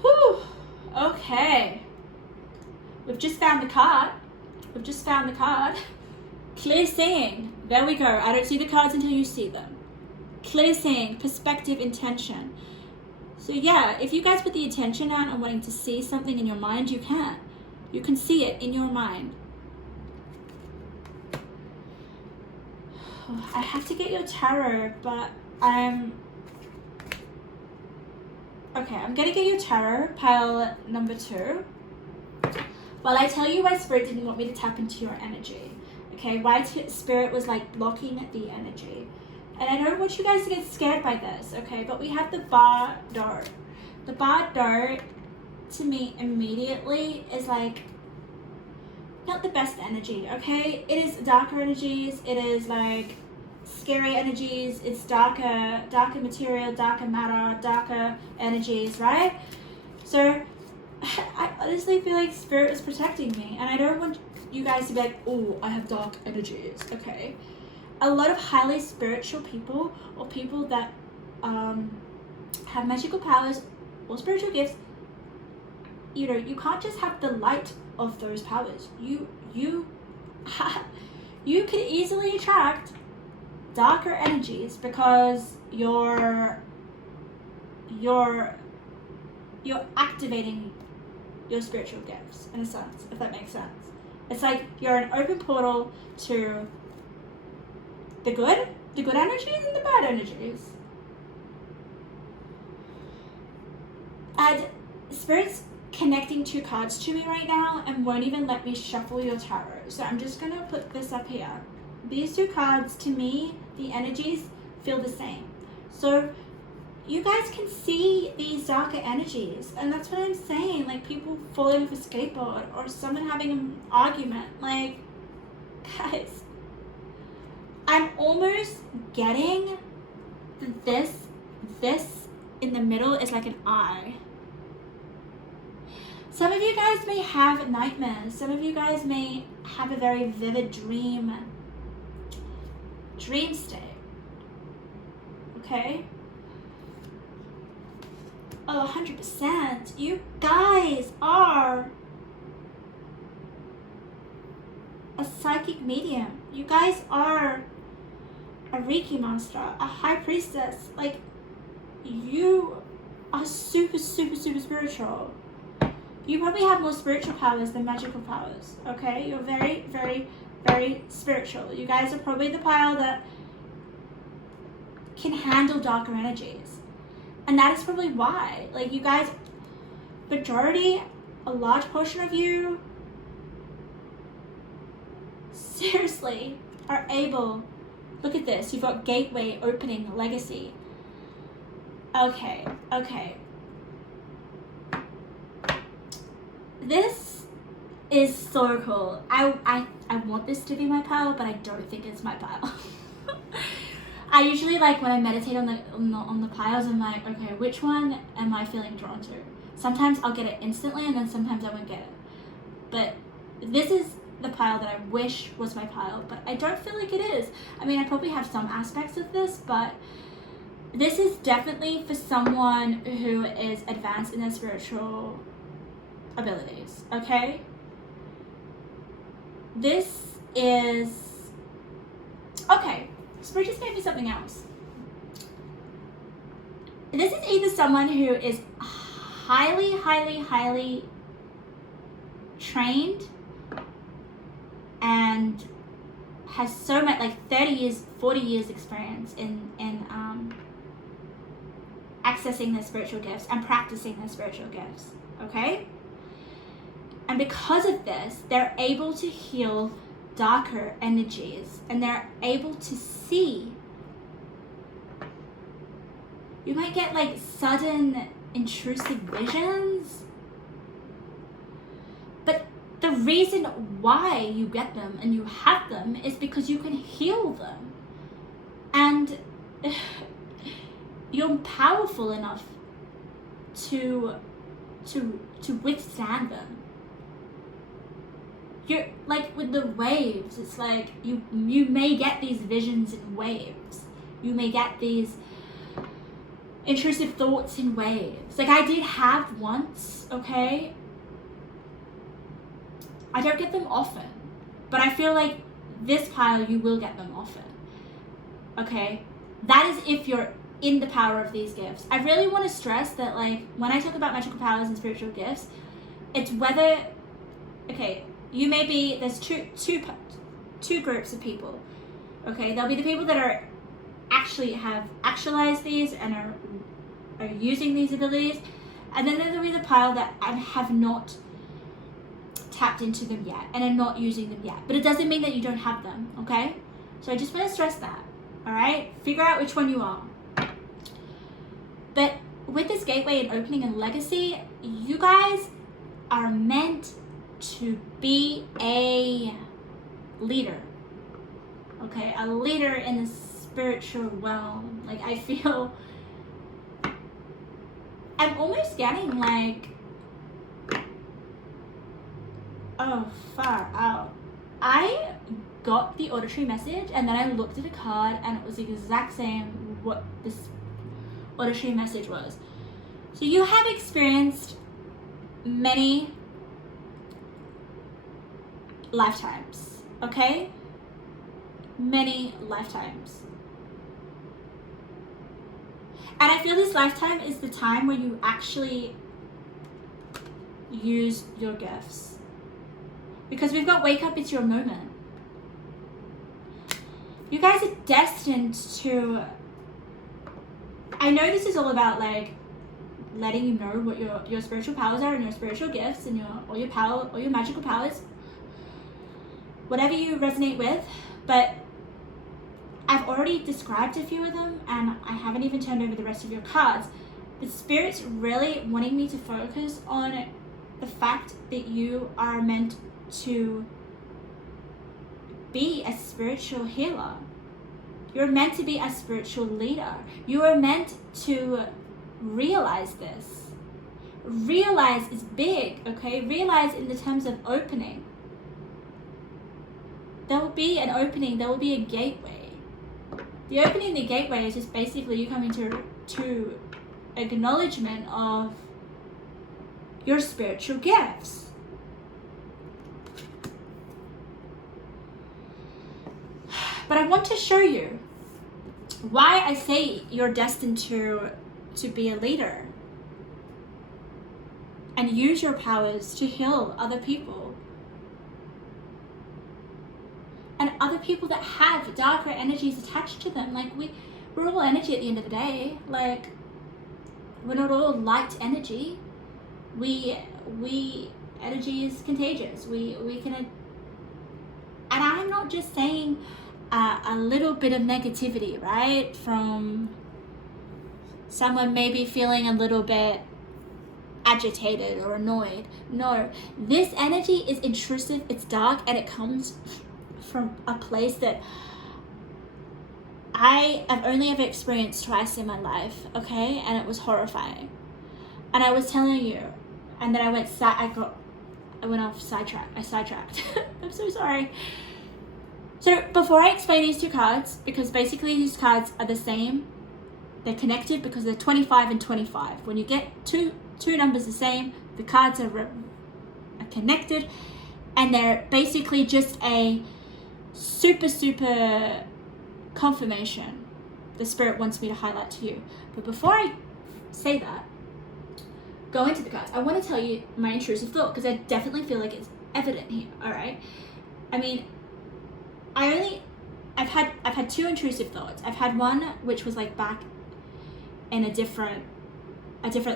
Whew. Okay. We've just found the card. Clear seeing. There we go. I don't see the cards until you see them. Clear seeing, perspective, intention. So yeah, if you guys put the intention out on wanting to see something in your mind, you can. You can see it in your mind. I have to get your tarot, but okay, I'm gonna get your tarot, pile number 2. Well, I tell you why Spirit didn't want me to tap into your energy. Okay, why Spirit was like blocking the energy. And I don't want you guys to get scared by this, okay? But we have the bar dart. The bar dart, to me, immediately is like not the best energy, okay? It is darker energies. It is like scary energies. It's darker material, darker matter, darker energies, right? So I honestly feel like Spirit was protecting me, and I don't want you guys to be like, oh, I have dark energies, okay? A lot of highly spiritual people, or people that have magical powers or spiritual gifts, you know, you can't just have the light of those powers. You could easily attract darker energies because you're activating your spiritual gifts, in a sense, if that makes sense. It's like you're an open portal to the good energies and the bad energies. And Spirit's connecting 2 cards to me right now and won't even let me shuffle your tarot. So I'm just gonna put this up here. These 2 cards, to me, the energies feel the same. So you guys can see these darker energies, and that's what I'm saying. Like people falling off a skateboard or someone having an argument. Like, guys, I'm almost getting this in the middle is like an eye. Some of you guys may have nightmares. Some of you guys may have a very vivid dream state. Okay? Oh, 100%. You guys are a psychic medium. You guys are a Reiki master, a high priestess. Like, you are super, super, super spiritual. You probably have more spiritual powers than magical powers, okay? You're very, very, very spiritual. You guys are probably the pile that can handle darker energies. And that is probably why. Like, you guys, majority, a large portion of you, seriously, are able, look at this, you've got gateway, opening, legacy. Okay. This is so cool. I want this to be my pile, but I don't think it's my pile. I usually, like, when I meditate on the piles, I'm like, okay, which one am I feeling drawn to? Sometimes I'll get it instantly, and then sometimes I won't get it. But this is the pile that I wish was my pile, but I don't feel like it is. I mean, I probably have some aspects of this, but this is definitely for someone who is advanced in their spiritual abilities, okay? This is, okay, Spirit just gave me something else. This is either someone who is highly, highly, highly trained and has so much, like 30 years, 40 years experience in accessing their spiritual gifts and practicing their spiritual gifts, okay? And because of this, they're able to heal darker energies, and they're able to see. You might get like sudden intrusive visions, but the reason why you get them and you have them is because you can heal them, and you're powerful enough to withstand them. You're like with the waves, it's like you may get these visions in waves. You may get these intrusive thoughts in waves. Like I did have once, okay? I don't get them often, but I feel like this pile you will get them often. Okay? That is if you're in the power of these gifts. I really want to stress that, like, when I talk about magical powers and spiritual gifts, it's whether, okay, you may be, there's two groups of people, okay? There'll be the people that are have actualized these and are using these abilities, and then there'll be the pile that have not tapped into them yet and are not using them yet. But it doesn't mean that you don't have them, okay? So I just want to stress that, all right? Figure out which one you are. But with this gateway and opening and legacy, you guys are meant to be a leader, okay? A leader in the spiritual realm. Like, I feel I'm almost getting like, oh, far out. I got the auditory message and then I looked at a card and it was the exact same what this auditory message was. So you have experienced many lifetimes, okay? Many lifetimes. And I feel this lifetime is the time where you actually use your gifts. Because we've got wake up, it's your moment. You guys are destined to, I know this is all about like letting you know what your spiritual powers are and your spiritual gifts and all your power, all your magical powers, whatever you resonate with, but I've already described a few of them and I haven't even turned over the rest of your cards. The Spirit's really wanting me to focus on the fact that you are meant to be a spiritual healer. You're meant to be a spiritual leader. You are meant to realize this. Realize is big, okay? Realize in the terms of opening. There will be an opening, there will be a gateway. The opening the gateway is just basically you coming to acknowledgement of your spiritual gifts. But I want to show you why I say you're destined to be a leader and use your powers to heal other people. And other people that have darker energies attached to them. Like we're all energy at the end of the day. Like we're not all light energy. We energy is contagious. We can, and I'm not just saying a little bit of negativity, right? From someone maybe feeling a little bit agitated or annoyed. No, this energy is intrusive, it's dark, and it comes from a place that I have only ever experienced twice in my life, okay? And it was horrifying. And I was telling you, and then I went off sidetrack. I sidetracked. I'm so sorry. So before I explain these two cards, because basically these cards are the same, they're connected because they're 25 and 25. When you get two numbers the same, the cards are connected, and they're basically just a super confirmation the Spirit wants me to highlight to you. But before I say that, go into the cards, I want to tell you my intrusive thought, because I definitely feel like it's evident here. All right, I mean, I've had two intrusive thoughts. I've had one which was like back in a different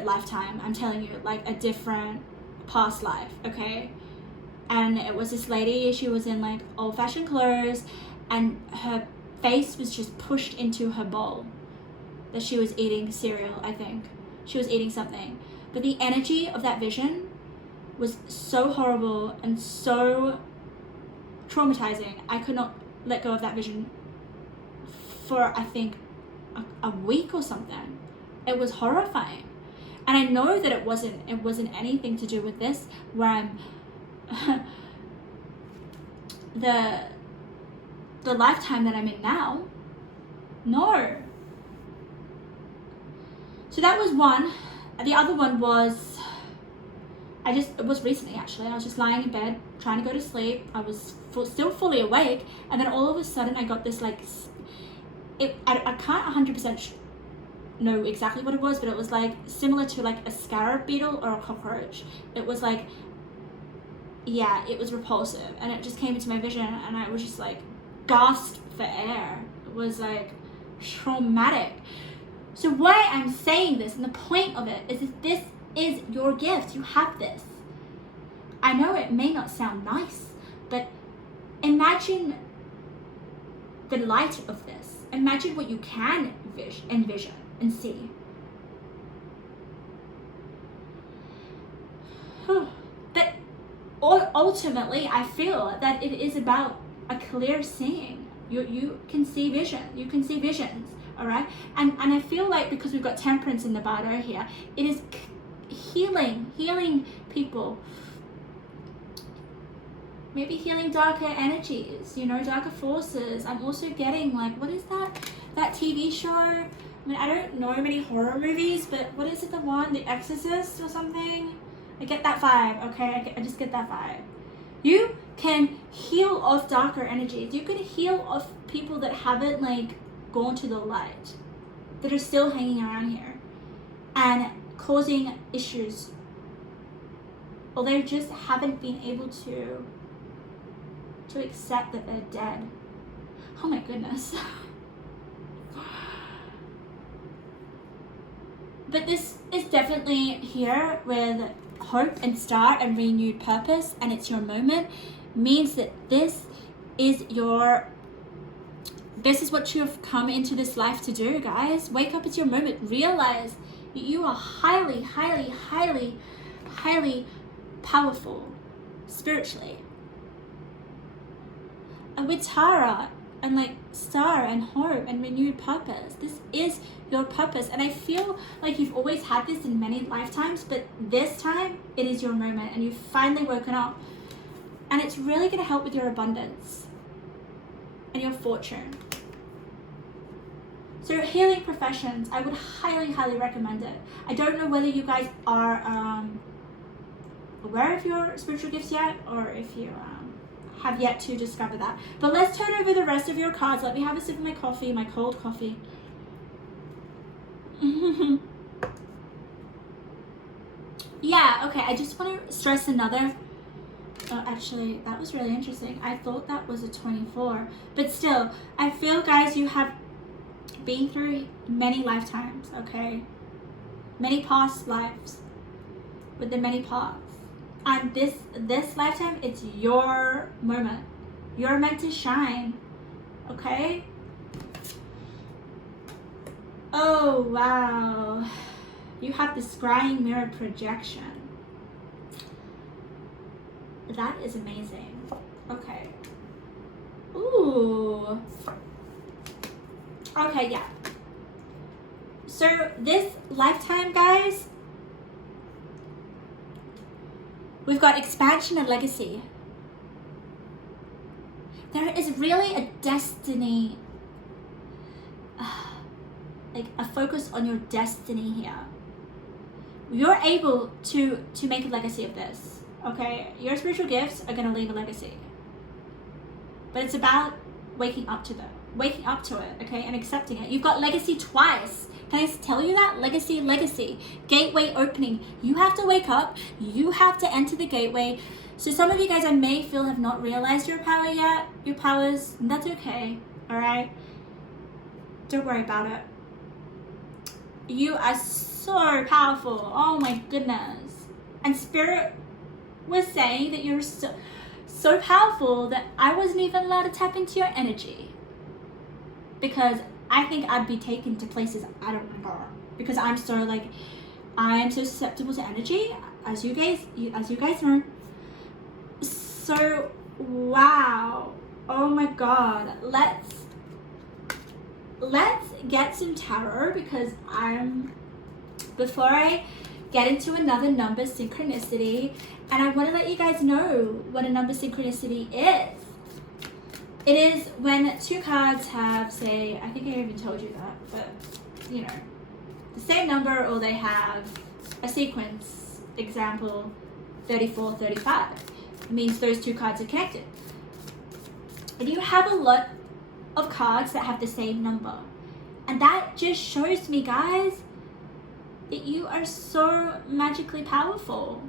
lifetime. I'm telling you, like a different past life, okay? And it was this lady, she was in like old-fashioned clothes, and her face was just pushed into her bowl that she was eating cereal, I think. She was eating something. But the energy of that vision was so horrible and so traumatizing. I could not let go of that vision for, I think, a week or something. It was horrifying. And I know that it wasn't anything to do with this, where I'm the lifetime that I'm in now. No. So that was one. The other one was, it was recently actually. I was just lying in bed trying to go to sleep. I was still fully awake, and then all of a sudden I got this like, I can't 100% know exactly what it was, but it was like similar to like a scarab beetle or a cockroach. It was like, yeah, it was repulsive, and it just came into my vision, and I was just like gasped for air. It was like traumatic. So why I'm saying this, and the point of it, is that this is your gift. You have this. I know it may not sound nice, but imagine the light of this. Imagine what you can envision and see. But ultimately, I feel that it is about a clear seeing. You can see vision. You can see visions, all right? And I feel like because we've got temperance in the Bardo here, it is healing people. Maybe healing darker energies, you know, darker forces. I'm also getting like, what is that TV show? I mean, I don't know many horror movies, but what is it, the one, The Exorcist or something? I get that vibe, okay? I just get that vibe. You can heal off darker energies. You can heal off people that haven't like gone to the light, that are still hanging around here and causing issues, or they just haven't been able to accept that they're dead. Oh my goodness. But this is definitely here with hope and start and renewed purpose, and it's your moment, means that this is what you have come into this life to do, guys. Wake up, it's your moment. Realize that you are highly powerful spiritually. And with Tara and like star and hope and renewed purpose, this is your purpose. And I feel like you've always had this in many lifetimes, but this time it is your moment and you've finally woken up, and it's really going to help with your abundance and your fortune. So healing professions, I would highly recommend it. I don't know whether you guys are aware of your spiritual gifts yet, or if you have yet to discover that. But let's turn over the rest of your cards. Let me have a sip of my coffee, my cold coffee. Yeah, okay, I just want to stress another. Oh, actually, that was really interesting. I thought that was a 24. But still, I feel, guys, you have been through many lifetimes, okay? Many past lives with the many paths. And this lifetime, it's your moment. You're meant to shine, okay? Oh, wow. You have the scrying mirror projection. That is amazing. Okay. Ooh. Okay, yeah. So this lifetime, guys, we've got expansion and legacy. There is really a destiny, like a focus on your destiny here. You're able to make a legacy of this, okay? Your spiritual gifts are going to leave a legacy. But it's about waking up to it, okay? And accepting it. You've got legacy twice. Can I tell you that? Legacy. Gateway opening. You have to wake up. You have to enter the gateway. So some of you guys, I may feel, have not realized your power yet. Your powers, and that's okay. All right? Don't worry about it. You are so powerful. Oh my goodness. And Spirit was saying that you're so powerful that I wasn't even allowed to tap into your energy. Because I think I'd be taken to places I don't remember, because I'm so susceptible to energy, as you guys know. So wow, oh my God, let's get some tarot, because before I get into another number synchronicity, and I want to let you guys know what a number synchronicity is. It is when two cards have, say, I think I even told you that, but, you know, the same number, or they have a sequence, example, 34, 35. It means those two cards are connected. And you have a lot of cards that have the same number. And that just shows me, guys, that you are so magically powerful.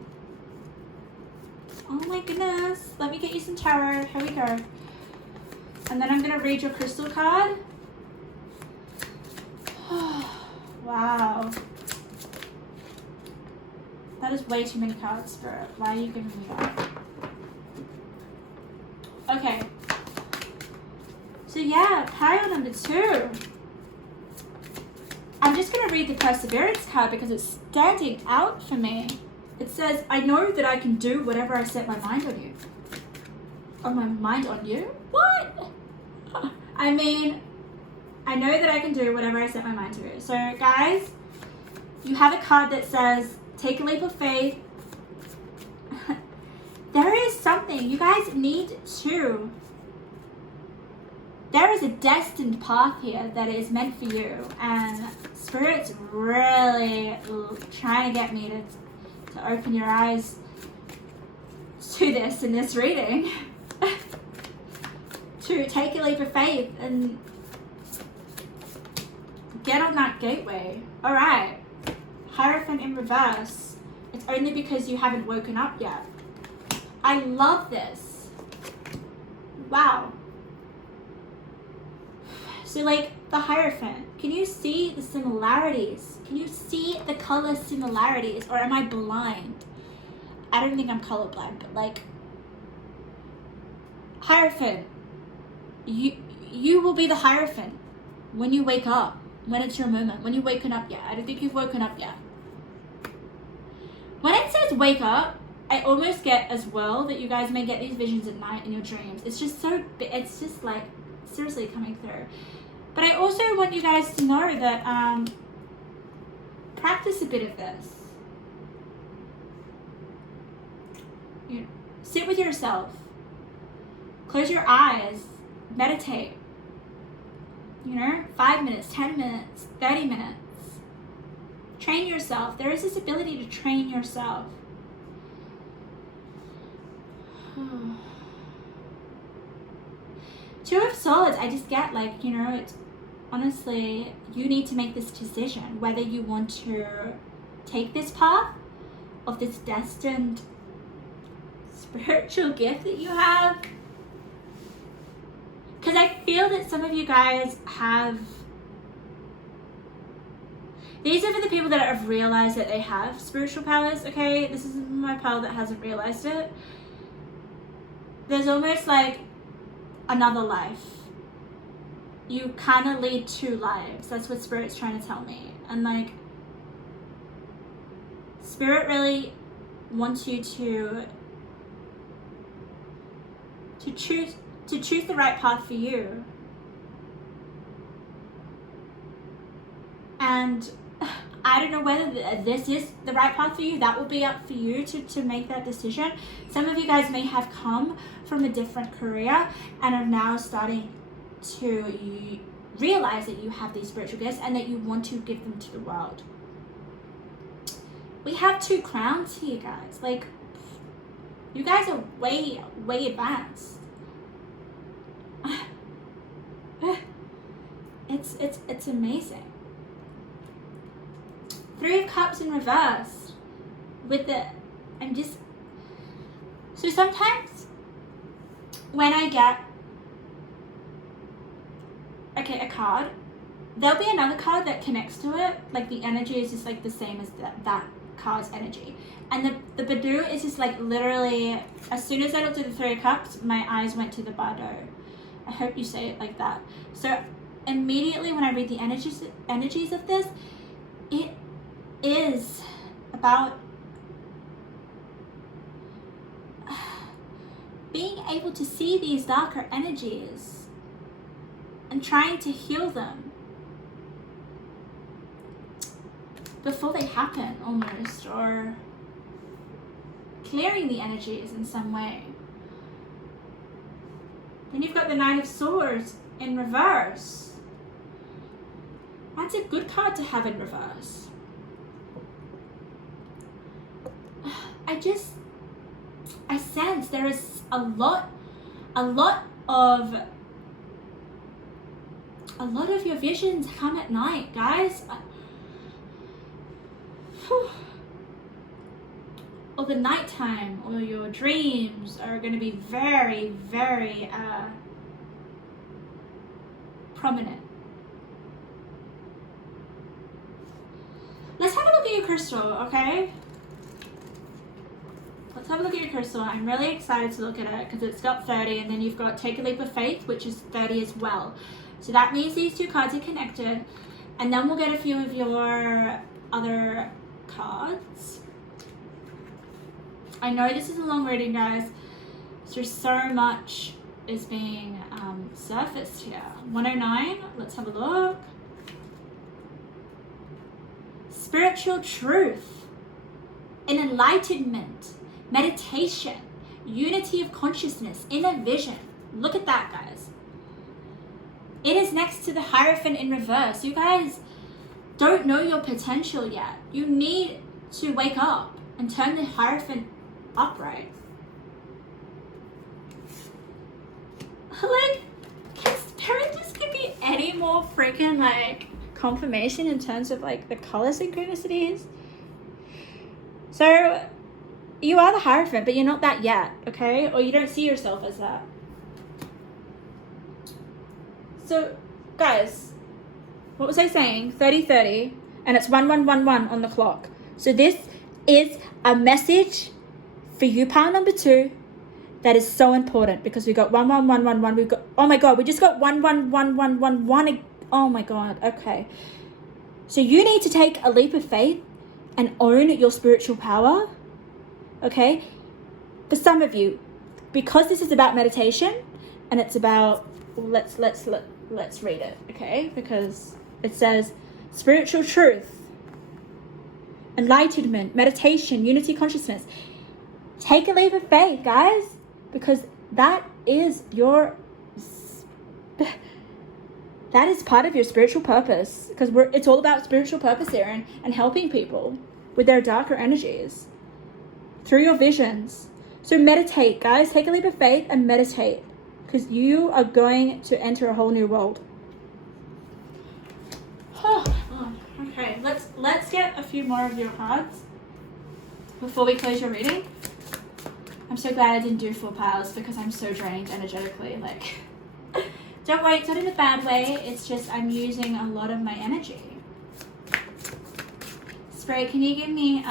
Oh my goodness. Let me get you some tarot. Here we go. And then I'm going to read your crystal card. Wow. That is way too many cards, Spirit. Why are you giving me that? Okay. So yeah, pile number 2. I'm just going to read the Perseverance card because it's standing out for me. It says, I know that I can do whatever I set my mind on you. Oh, my mind on you? What? I mean, I know that I can do whatever I set my mind to. So guys, you have a card that says, take a leap of faith. There is something you guys need to. There is a destined path here that is meant for you, and Spirit's really trying to get me to open your eyes to this in this reading. To take a leap of faith and get on that gateway. All right, Hierophant in reverse. It's only because you haven't woken up yet. I love this. Wow. So like the Hierophant, can you see the similarities? Can you see the color similarities? Or am I blind? I don't think I'm colorblind, but like Hierophant, you will be the Hierophant when you wake up, when it's your moment, when you've woken up yet. I don't think you've woken up yet. When it says wake up, I almost get as well that you guys may get these visions at night in your dreams. It's just so, it's just like seriously coming through. But I also want you guys to know that practice a bit of this. You know, sit with yourself. Close your eyes. Meditate. You know, 5 minutes, 10 minutes, 30 minutes. Train yourself. There is this ability to train yourself. Two of Swords, I just get like, you know, it's honestly, you need to make this decision whether you want to take this path of this destined spiritual gift that you have. Because I feel that some of you guys have, these are for the people that have realized that they have spiritual powers, okay? This is my pal that hasn't realized it. There's almost like another life. You kind of lead 2 lives. That's what Spirit's trying to tell me. And like, Spirit really wants you to choose the right path for you. And I don't know whether this is the right path for you. That will be up for you to make that decision. Some of you guys may have come from a different career and are now starting to realize that you have these spiritual gifts and that you want to give them to the world. We have 2 crowns here, guys. Like, you guys are way advanced. It's amazing. 3 of Cups in reverse with the, so sometimes when I get, okay, a card, there'll be another card that connects to it, like the energy is just like the same as that card's energy. And the Badu is just like literally, as soon as I looked at the 3 of Cups, my eyes went to the Bardo. I hope you say it like that. So immediately when I read the energies of this, it is about being able to see these darker energies and trying to heal them before they happen almost, or clearing the energies in some way. Then you've got the 9 of Swords in reverse. That's a good card to have in reverse. I sense there is a lot of your visions come at night, guys. Or the nighttime, or your dreams are going to be very, very prominent. Let's have a look at your crystal, okay? let's have a look at your crystal. I'm really excited to look at it because it's got 30, and then you've got Take a Leap of Faith, which is 30 as well. So that means these two cards are connected. And then we'll get a few of your other cards. I know this is a long reading, guys. So much is being surfaced here. 109, let's have a look. Spiritual truth, an enlightenment, meditation, unity of consciousness, inner vision. Look at that, guys. It is next to the Hierophant in reverse. You guys don't know your potential yet. You need to wake up and turn the Hierophant upright. Like, can Spirit just give me any more freaking like confirmation in terms of like the color synchronicities? So you are the Hierophant, but you're not that yet, okay? Or you don't see yourself as that. So guys, what was I saying? 30-30, and it's 1111 on the clock. So this is a message for you, pile number 2, that is so important, because we got 11111. We've got, oh my god, we just got 11111. Oh my god. Okay, so you need to take a leap of faith and own your spiritual power. Okay, for some of you, because this is about meditation and it's about, let's read it, okay? Because it says spiritual truth, enlightenment, meditation, unity consciousness. Take a leap of faith, guys, because that is your, that is part of your spiritual purpose, because it's all about spiritual purpose here, and helping people with their darker energies through your visions. So meditate, guys. Take a leap of faith and meditate, because you are going to enter a whole new world. Okay, let's get a few more of your cards before we close your reading. I'm so glad I didn't do 4 piles, because I'm so drained energetically. Like, don't worry, it's not in a bad way. It's just I'm using a lot of my energy. Spirit, can you give me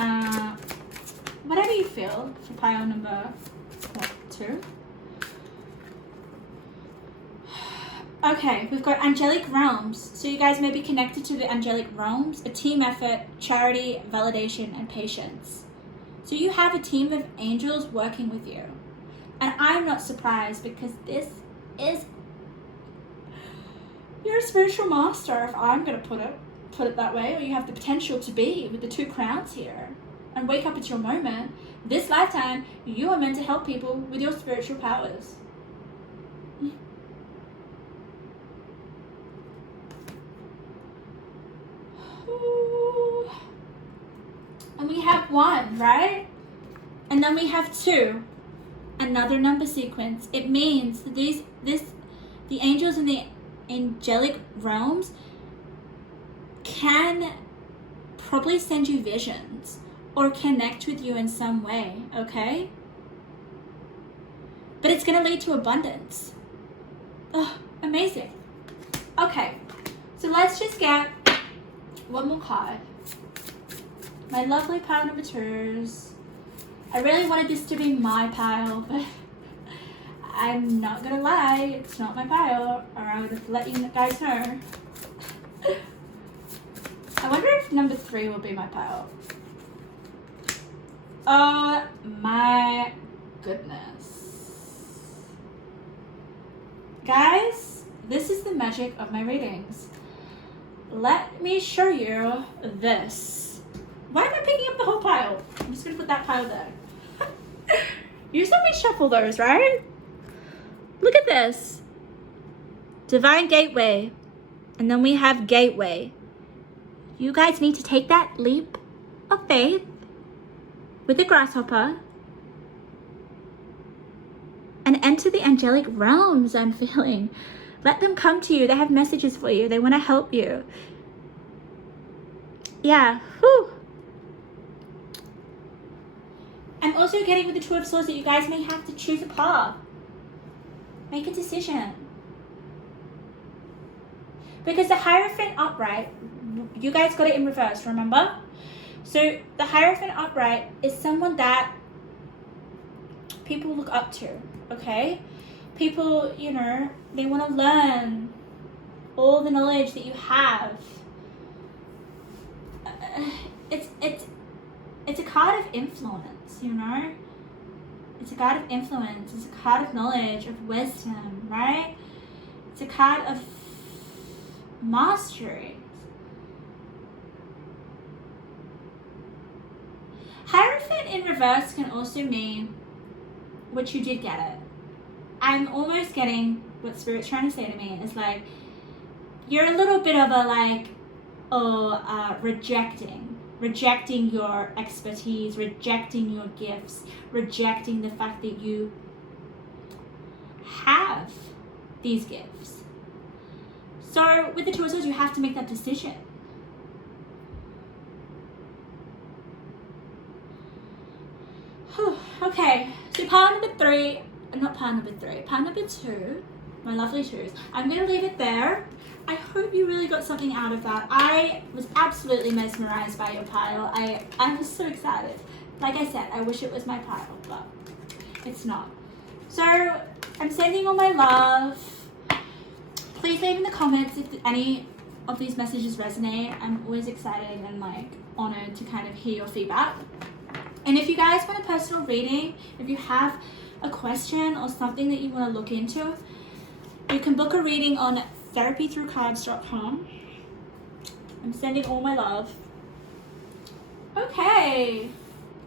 whatever you feel for pile number 2? Okay, we've got angelic realms. So you guys may be connected to the angelic realms, a team effort, charity, validation, and patience. So you have a team of angels working with you. And I'm not surprised, because this is, you're a spiritual master, if I'm going to put it that way, or you have the potential to be, with the 2 crowns here. And wake up, it's your moment. This lifetime, you are meant to help people with your spiritual powers. And we have 1, right? And then we have 2, another number sequence. It means that the angels in the angelic realms can probably send you visions or connect with you in some way, okay? But it's going to lead to abundance. Oh, amazing. Okay, so let's just get one more card. My lovely pile number 2s. I really wanted this to be my pile, but I'm not gonna lie, it's not my pile, or I would have let you guys know. I wonder if number 3 will be my pile. Oh my goodness. Guys, this is the magic of my readings. Let me show you this. Why am I picking up the whole pile? I'm just gonna put that pile there. You saw me shuffle those, right? Look at this. Divine Gateway. And then we have Gateway. You guys need to take that leap of faith with the grasshopper and enter the angelic realms, I'm feeling. Let them come to you. They have messages for you. They want to help you. Yeah. Whew. I'm also getting with the 2 of Swords that you guys may have to choose a path. Make a decision. Because the Hierophant upright, you guys got it in reverse, remember? So the Hierophant upright is someone that people look up to, okay? People, you know, they want to learn all the knowledge that you have. It's a card of influence, you know? It's a card of influence. It's a card of knowledge, of wisdom, right? It's a card of mastery. Hierophant in reverse can also mean, which you did get it. I'm almost getting what Spirit's trying to say to me is like, you're a little bit of a like, rejecting your expertise, rejecting your gifts, rejecting the fact that you have these gifts. So with the Two of Swords, you have to make that decision. Okay, so pile number two, my lovely twos. I'm going to leave it there. I hope you really got something out of that. I was absolutely mesmerized by your pile. I was so excited. Like I said, I wish it was my pile, but it's not. So I'm sending all my love. Please leave in the comments if any of these messages resonate. I'm always excited and like honored to kind of hear your feedback. And if you guys want a personal reading, if you have a question or something that you want to look into, you can book a reading on therapythroughcards.com. I'm sending all my love. Okay,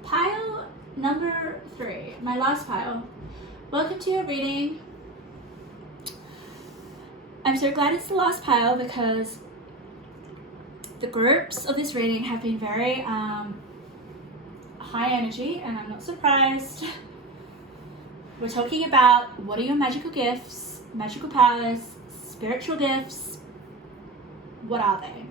pile number 3, my last pile. Welcome to your reading. I'm so glad it's the last pile because the groups of this reading have been very high energy, and I'm not surprised. We're talking about what are your magical gifts, magical powers, spiritual gifts. What are they?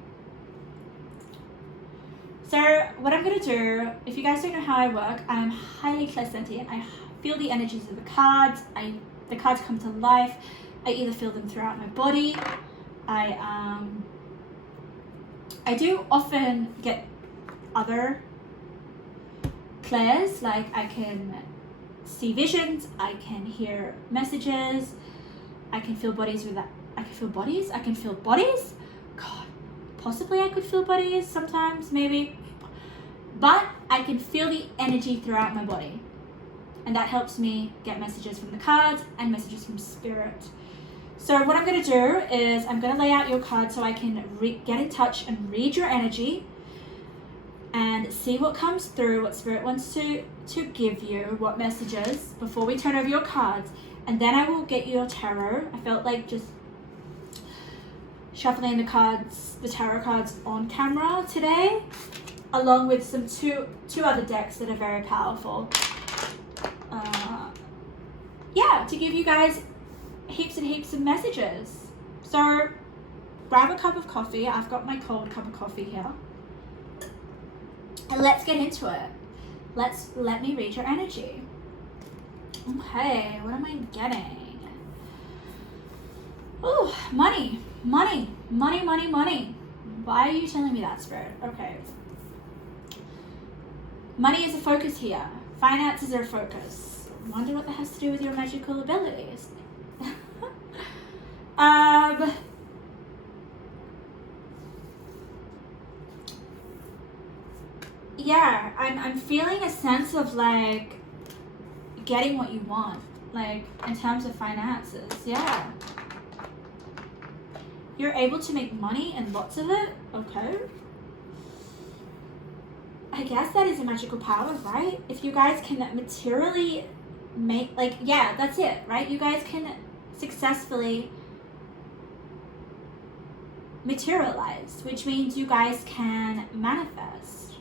So what I'm going to do, if you guys don't know how I work, I'm highly clairsentient. I feel the energies of the cards. The cards come to life. I either feel them throughout my body. I do often get other clairs, like I can see visions, I can hear messages, I can feel bodies with that. I can feel bodies. God, possibly I could feel bodies sometimes, maybe. But I can feel the energy throughout my body. And that helps me get messages from the cards and messages from Spirit. So what I'm going to do is I'm going to lay out your cards so I can get in touch and read your energy and see what comes through, what Spirit wants to give you, what messages, before we turn over your cards. And then I will get you your tarot. I felt like just shuffling the cards, the tarot cards on camera today, along with some two other decks that are very powerful. Yeah, to give you guys heaps and heaps of messages. So grab a cup of coffee. I've got my cold cup of coffee here. And let's get into it. Let me read your energy. Okay, what am I getting? Oh, money. Why are you telling me that, Spirit? Okay. Money is a focus here. Finances are a focus. Wonder what that has to do with your magical abilities. Yeah, I'm feeling a sense of like getting what you want, like in terms of finances. Yeah, you're able to make money and lots of it. Okay, I guess that is a magical power, right? If you guys can materially make, like, yeah, that's it, right? You guys can successfully materialize, which means you guys can manifest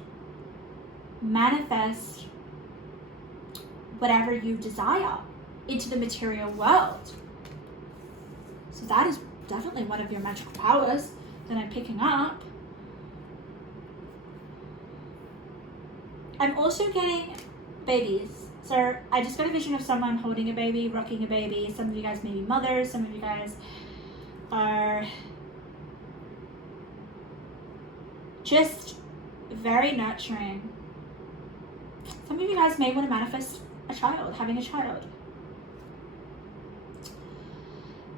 whatever you desire into the material world. So that is definitely one of your magical powers that I'm picking up. I'm also getting babies. So I just got a vision of someone holding a baby, rocking a baby. Some of you guys may be mothers. Some of you guys are just very nurturing. Some of you guys may want to manifest a child, having a child.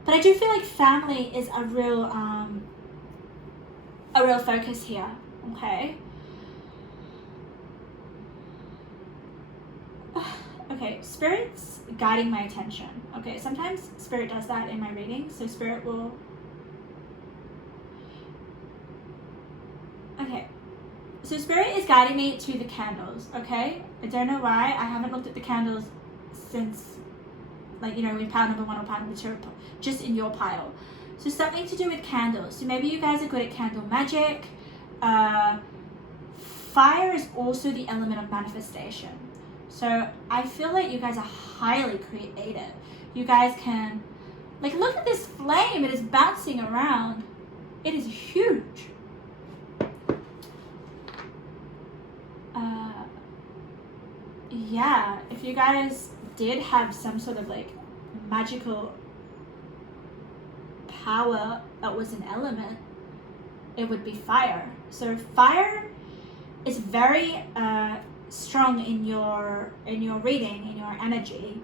But I do feel like family is a real focus here, okay? Okay, Spirit's guiding my attention. Okay, sometimes Spirit does that in my readings, so Spirit will... Okay, so Spirit is guiding me to the candles, okay? I don't know why. I haven't looked at the candles since, like, you know, in pile number 1 or pile number 2, just in your pile. So something to do with candles. So maybe you guys are good at candle magic. Fire is also the element of manifestation. So I feel like you guys are highly creative. You guys can, like, look at this flame. It is bouncing around. It is huge. Yeah, if you guys did have some sort of like magical power that was an element, it would be fire. So fire is very strong in your reading, in your energy.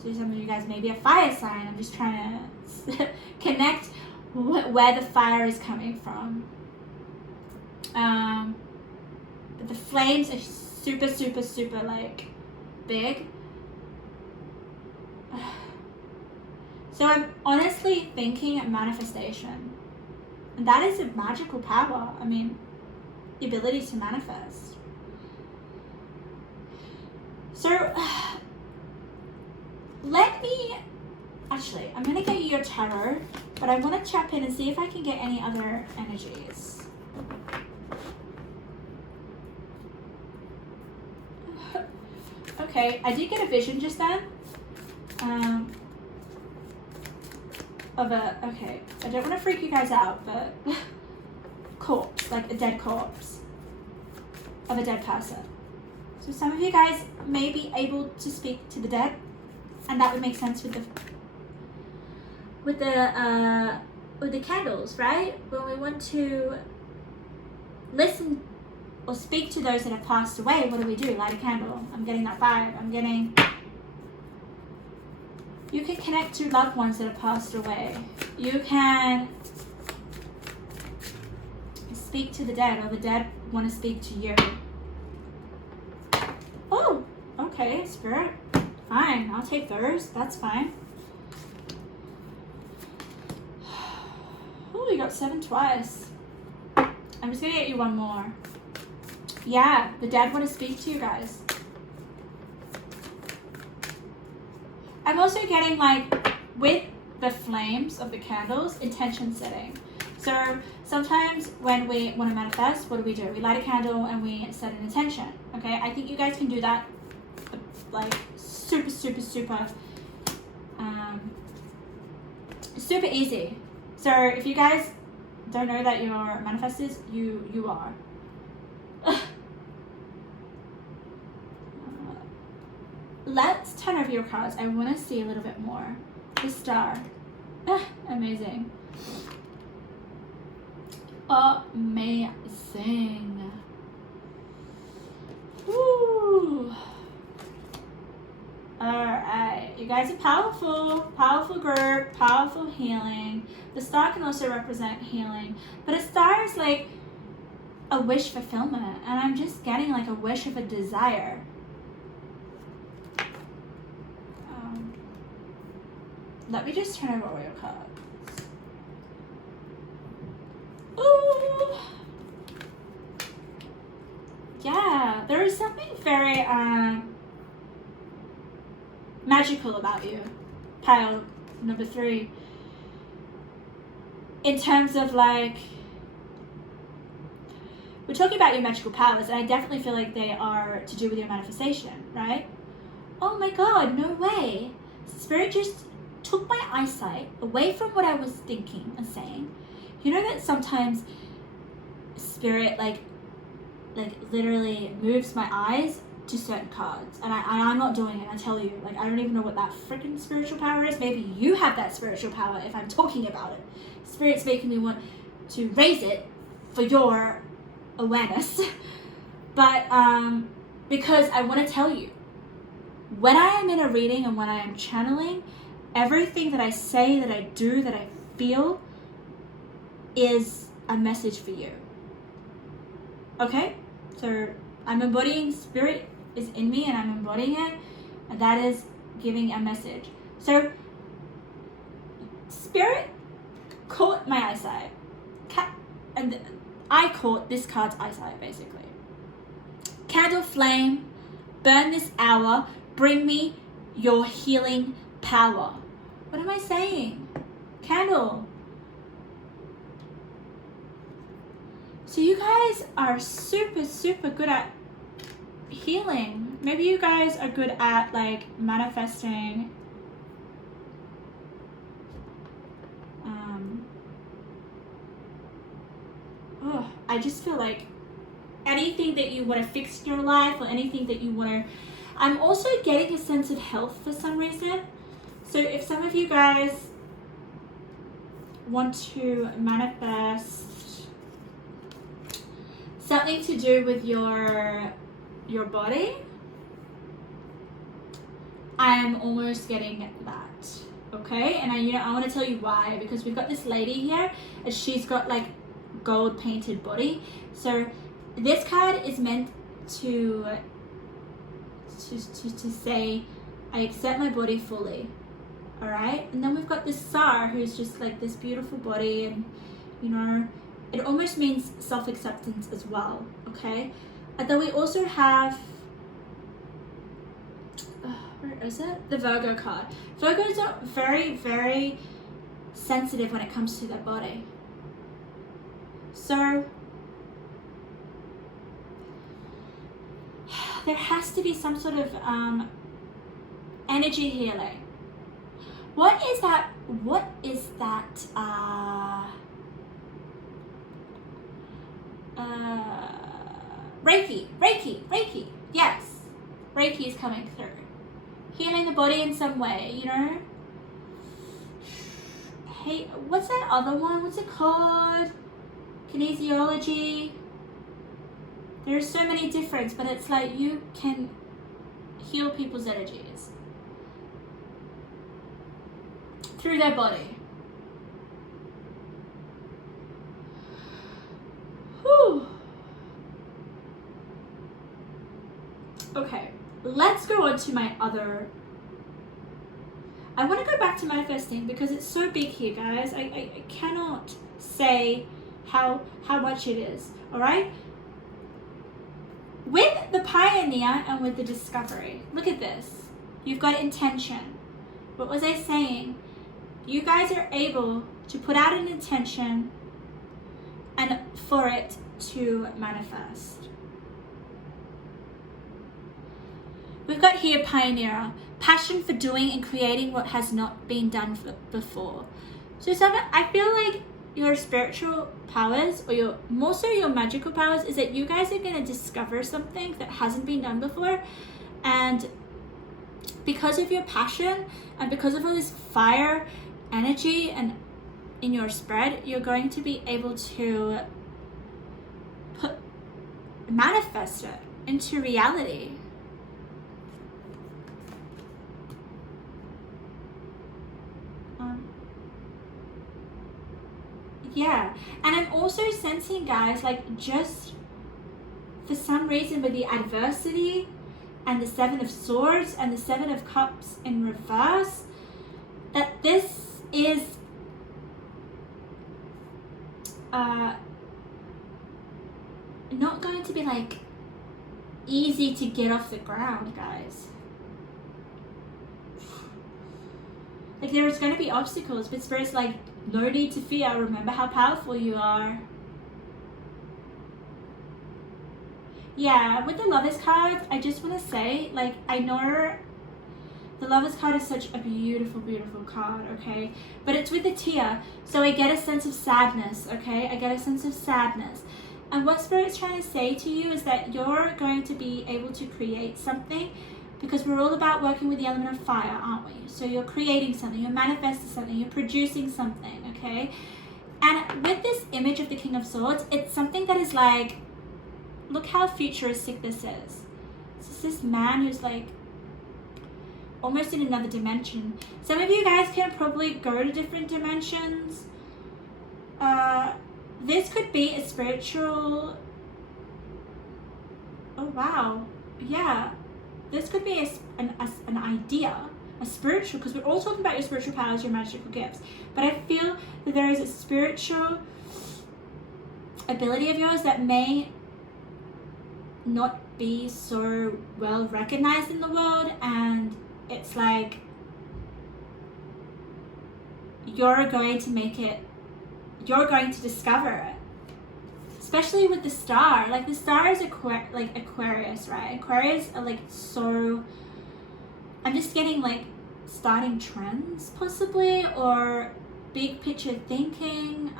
So some of you guys may be a fire sign. I'm just trying to connect where the fire is coming from. But the flames are super, super, super like big. So I'm honestly thinking manifestation. And that is a magical power. I mean, the ability to manifest. So, actually, I'm going to get you your tarot, but I want to tap in and see if I can get any other energies. Okay, I did get a vision just then. Okay, I don't want to freak you guys out, but corpse, like a dead corpse of a dead person. So some of you guys may be able to speak to the dead, and that would make sense with the candles, right? When we want to listen or speak to those that have passed away, what do? Light a candle. I'm getting that vibe. You can connect to loved ones that have passed away. You can speak to the dead, or the dead want to speak to you. Oh, okay, Spirit. Fine, I'll take those. That's fine. Oh, we got 7 twice. I'm just going to get you one more. Yeah, the dead want to speak to you guys. I'm also getting, like, with the flames of the candles, intention setting. So sometimes when we want to manifest, what do? We light a candle and we set an intention. Okay, I think you guys can do that, like, super, super, super, super easy. So if you guys don't know that you're manifestors, you are. Let's turn over your cards. I want to see a little bit more. The Star. Amazing. Amazing. Woo. Alright. You guys are powerful. Powerful group. Powerful healing. The star can also represent healing. But a star is like a wish fulfillment. And I'm just getting like a wish of a desire. Let me just turn over all your cards. Ooh. Yeah, there is something very magical about you, pile number 3. In terms of, like, we're talking about your magical powers, and I definitely feel like they are to do with your manifestation, right? Oh my god, no way. Spirit just took my eyesight away from what I was thinking and saying. You know that sometimes Spirit like literally moves my eyes to certain cards, and I'm not doing it. I tell you, like, I don't even know what that freaking spiritual power is. Maybe you have that spiritual power if I'm talking about it. Spirit's making me want to raise it for your awareness. But because I want to tell you, when I am in a reading and when I am channeling, everything that I say, that I do, that I feel is a message for you. Okay? So I'm embodying, spirit is in me and I'm embodying it, and that is giving a message. So spirit caught my eyesight, and I caught this card's eyesight basically. Candle flame, burn this hour, bring me your healing power. What am I saying? Candle. So you guys are super, super good at healing. Maybe you guys are good at like manifesting. I just feel like anything that you want to fix in your life or anything that you want to... I'm also getting a sense of health for some reason. So if some of you guys want to manifest something to do with your body, I am almost getting that. Okay, and I want to tell you why, because we've got this lady here and she's got like gold painted body. So this card is meant to say, I accept my body fully. All right, and then we've got this Tsar who's just like this beautiful body, and it almost means self-acceptance as well. Okay, and then we also have where is it? The Virgo card. Virgos are very, very sensitive when it comes to their body. So there has to be some sort of energy healing. What is that? Reiki. Yes, Reiki is coming through. Healing the body in some way, Hey, what's that other one? What's it called? Kinesiology. There's so many different, but it's like you can heal people's energies through their body. Whew. Okay, let's go on to my other... I want to go back to manifesting because it's so big here, guys. I cannot say how much it is, all right? With the pioneer and with the discovery, look at this. You've got intention. What was I saying? You guys are able to put out an intention and for it to manifest. We've got here pioneer, passion for doing and creating what has not been done before. So I feel like your spiritual powers, or more so your magical powers, is that you guys are going to discover something that hasn't been done before, and because of your passion and because of all this fire energy and in your spread, you're going to be able to manifest it into reality. Yeah, and I'm also sensing, guys, like just for some reason with the adversity and the Seven of Swords and the Seven of Cups in reverse, that this is not going to be like easy to get off the ground, guys. Like there's going to be obstacles, but Spirit's like, no need to fear. Remember how powerful you are. Yeah, with the Lovers card, I just want to say, like, I know the Lovers card is such a beautiful, beautiful card, okay? But it's with the tear, so I get a sense of sadness, okay? I get a sense of sadness. And what Spirit's trying to say to you is that you're going to be able to create something, because we're all about working with the element of fire, aren't we? So you're creating something, you're manifesting something, you're producing something, okay? And with this image of the King of Swords, it's something that is like, look how futuristic this is. This is this man who's like almost in another dimension. Some of you guys can probably go to different dimensions. This could be a spiritual, oh wow, yeah, this could be an idea, a spiritual, because we're all talking about your spiritual powers, your magical gifts, but I feel that there is a spiritual ability of yours that may not be so well recognized in the world, and it's like you're going to discover it, especially with the star. Like the star is like Aquarius, right? Aquarius are like so, I'm just getting like starting trends possibly, or big picture thinking.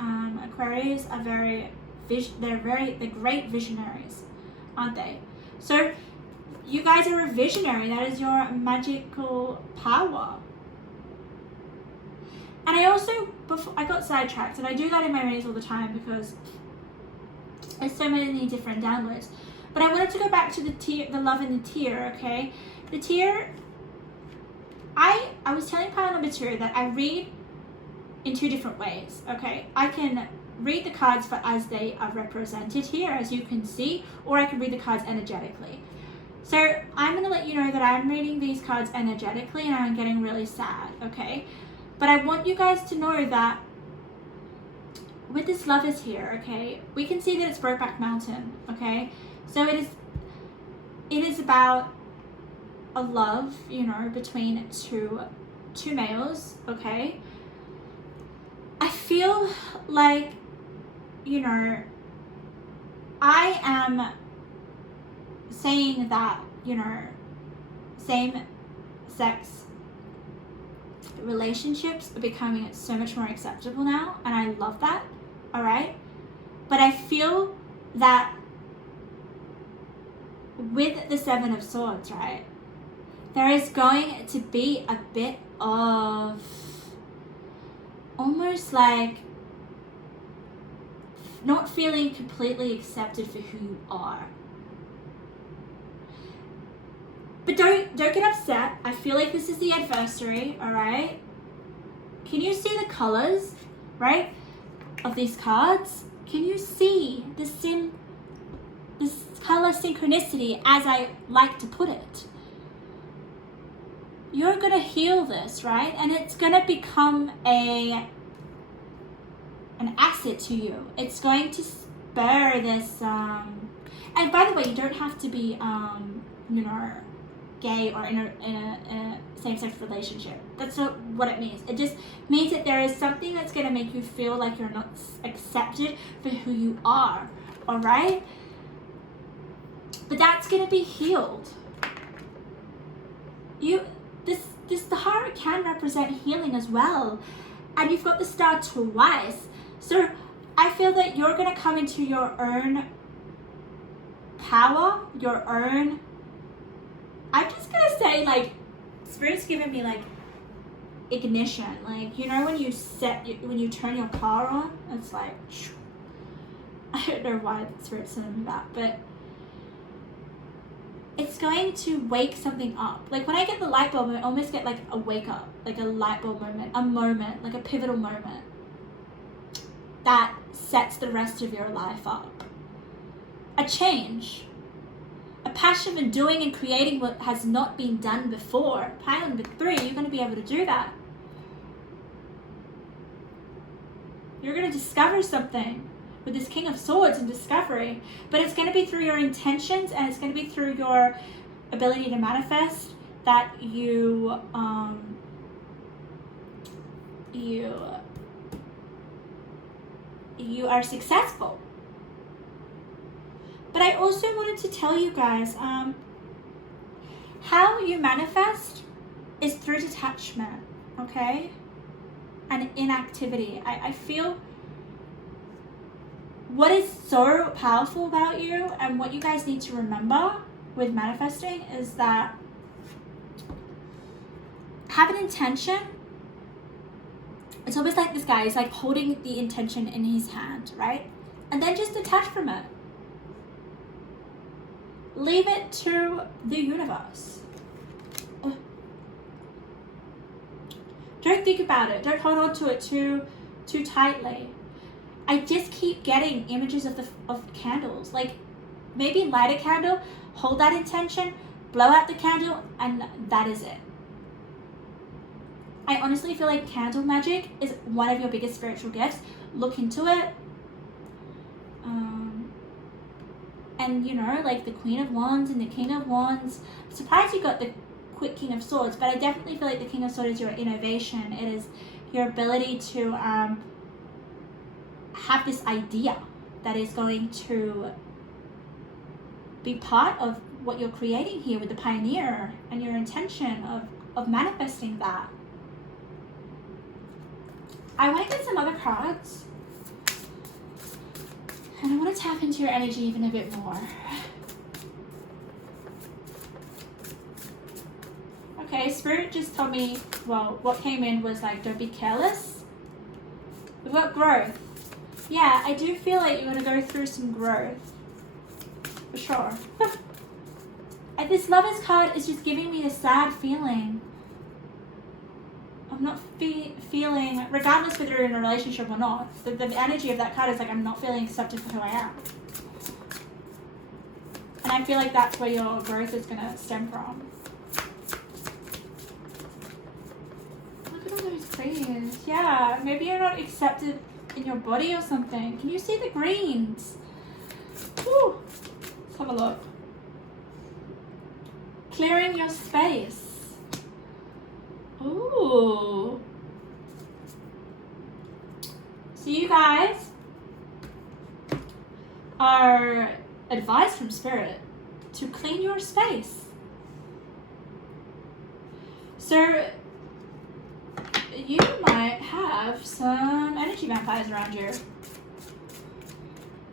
Aquarius are they're great visionaries, aren't they? So you guys are a visionary. That is your magical power. And I also, before I got sidetracked, and I do that in my readings all the time because there's so many different downloads. But I wanted to go back to the love and the tear, okay? The tear, I was telling pile number 2 that I read in 2 different ways, okay? I can read the cards for as they are represented here, as you can see, or I can read the cards energetically. So I'm going to let you know that I'm reading these cards energetically and I'm getting really sad, okay? But I want you guys to know that with this Lovers here, okay, we can see that it's Brokeback Mountain, okay? So it is about a love, you know, between two males, okay? I feel like, you know, I am saying that, you know, same sex relationships are becoming so much more acceptable now, and I love that, all right? But I feel that with the 7 of Swords, right, there is going to be a bit of almost like not feeling completely accepted for who you are. But don't get upset. I feel like this is the adversary, all right? Can you see the colors, right, of these cards? Can you see this color synchronicity, as I like to put it? You're gonna heal this, right? And it's gonna become an asset to you. It's going to spur this, and by the way, you don't have to be, you know, gay or in a same-sex relationship. That's not what it means. It just means that there is something that's going to make you feel like you're not accepted for who you are, all right? But that's going to be healed. The heart can represent healing as well, and you've got the star twice. So I feel that you're going to come into your own power, your own, I'm just gonna say, like, Spirit's giving me like ignition, like, you know, when you turn your car on, it's like, I don't know why Spirit's telling me that, but it's going to wake something up. Like when I get the light bulb, I almost get like a wake up, like a light bulb moment, like a pivotal moment that sets the rest of your life up. A change. A passion for doing and creating what has not been done before. Pile number 3, you're going to be able to do that. You're going to discover something with this King of Swords and discovery, but it's going to be through your intentions, and it's going to be through your ability to manifest that you are successful. But I also wanted to tell you guys, how you manifest is through detachment, okay? And inactivity. I feel what is so powerful about you, and what you guys need to remember with manifesting, is that have an intention. It's almost like this guy is like holding the intention in his hand, right? And then just detach from it. Leave it to the universe. Don't think about it. Don't hold on to it too tightly. I just keep getting images of candles. Like maybe light a candle, hold that intention, blow out the candle, and that is it. I honestly feel like candle magic is one of your biggest spiritual gifts. Look into it. And you know, like the Queen of Wands and the King of Wands. I'm surprised you got the King of Swords, but I definitely feel like the King of Swords is your innovation. It is your ability to have this idea that is going to be part of what you're creating here with the Pioneer, and your intention of manifesting that. I want to get some other cards, and I want to tap into your energy even a bit more. Okay, Spirit just told me, well, what came in was like, don't be careless. We've got growth. Yeah, I do feel like you're going to go through some growth. For sure. And this Lover's card is just giving me a sad feeling. I'm not feeling, regardless whether you're in a relationship or not, the energy of that card is like, I'm not feeling accepted for who I am. And I feel like that's where your growth is going to stem from. Look at all those greens. Yeah, maybe you're not accepted in your body or something. Can you see the greens? Woo. Let's have a look. Clearing your space. Ooh. So you guys are advised from Spirit to clean your space. So you might have some energy vampires around you.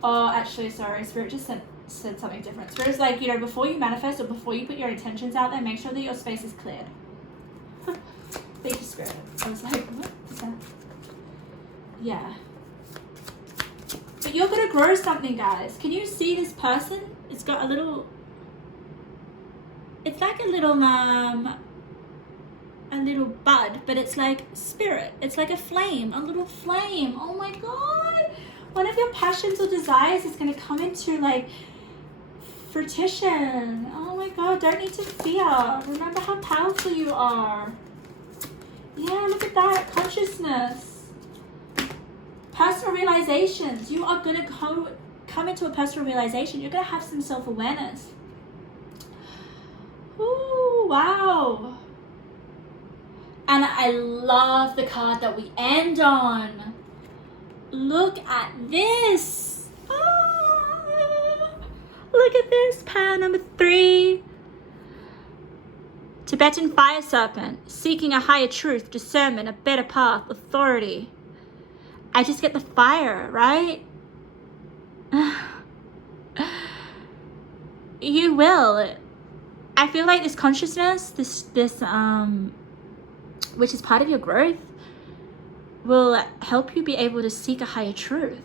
Oh, actually, sorry, Spirit just said something different. Spirit's like, you know, before you manifest or before you put your intentions out there, make sure that your space is cleared. Thank you, Spirit. I was like, what is that? Yeah. But you're going to grow something, guys. Can you see this person? It's got a little... It's like a little bud, but it's like spirit. It's like a flame, a little flame. Oh my God. One of your passions or desires is going to come into like fruition. Oh my God. Don't need to fear. Remember how powerful you are. Yeah, look at that. Consciousness. Personal realizations. You are going to come into a personal realization. You're going to have some self-awareness. Ooh, wow. And I love the card that we end on. Look at this. Oh, look at this. Pile number 3. Tibetan fire serpent, seeking a higher truth, discernment, a better path, authority. I just get the fire, right? You will. I feel like this consciousness, this which is part of your growth, will help you be able to seek a higher truth.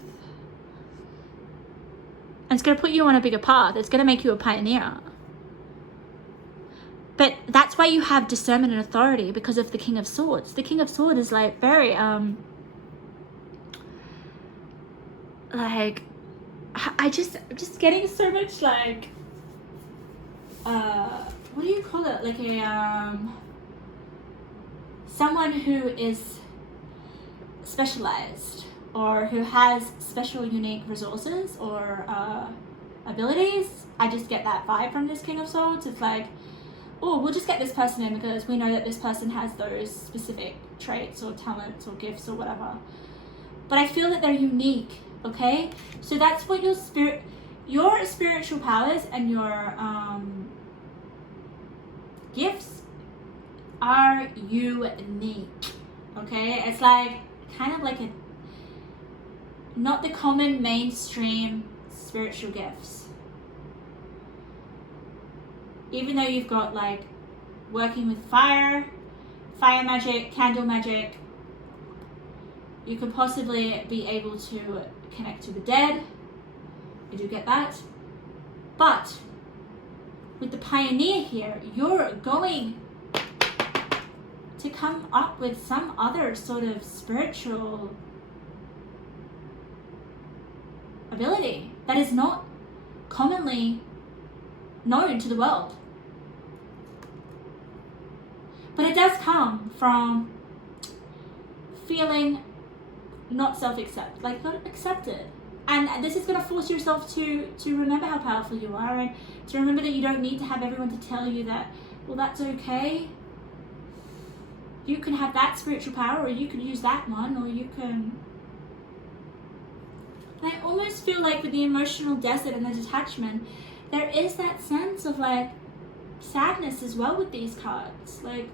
And it's going to put you on a bigger path. It's going to make you a pioneer. But that's why you have discernment and authority, because of the King of Swords. The King of Swords is like very, like, I'm just getting so much like, what do you call it? Like a, someone who is specialized or who has special unique resources or abilities. I just get that vibe from this King of Swords. It's like, oh, we'll just get this person in because we know that this person has those specific traits or talents or gifts or whatever. But I feel that they're unique, okay? So that's what your spiritual powers and your gifts are unique, okay? It's like, kind of like not the common mainstream spiritual gifts. Even though you've got like working with fire magic, candle magic, you could possibly be able to connect to the dead. I do get that. But with the pioneer here, you're going to come up with some other sort of spiritual ability that is not commonly known to the world. But it does come from feeling not accepted. And this is going to force yourself to remember how powerful you are, and to remember that you don't need to have everyone to tell you that, well, that's okay. You can have that spiritual power, or you can use that one, or you can... And I almost feel like with the emotional desert and the detachment, there is that sense of like sadness as well with these cards. Like,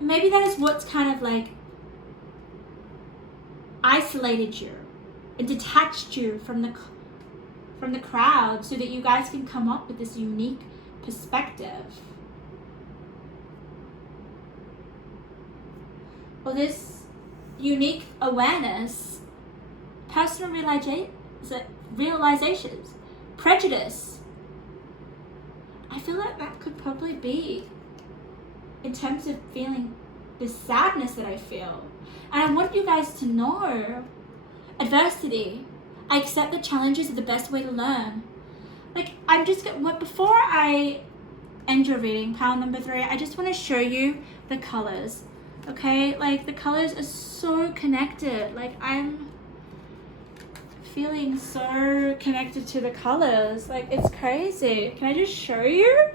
maybe that is what's kind of like isolated you and detached you from the crowd, so that you guys can come up with this unique perspective, or this unique awareness, personal realizations, prejudice. I feel like that could probably be in terms of feeling the sadness that I feel. And I want you guys to know, adversity, I accept that challenges are the best way to learn. Like, I'm just before I end your reading, pile number 3, I just want to show you the colors. Okay, like the colors are so connected. Like, I'm feeling so connected to the colors. Like, it's crazy. Can I just show you?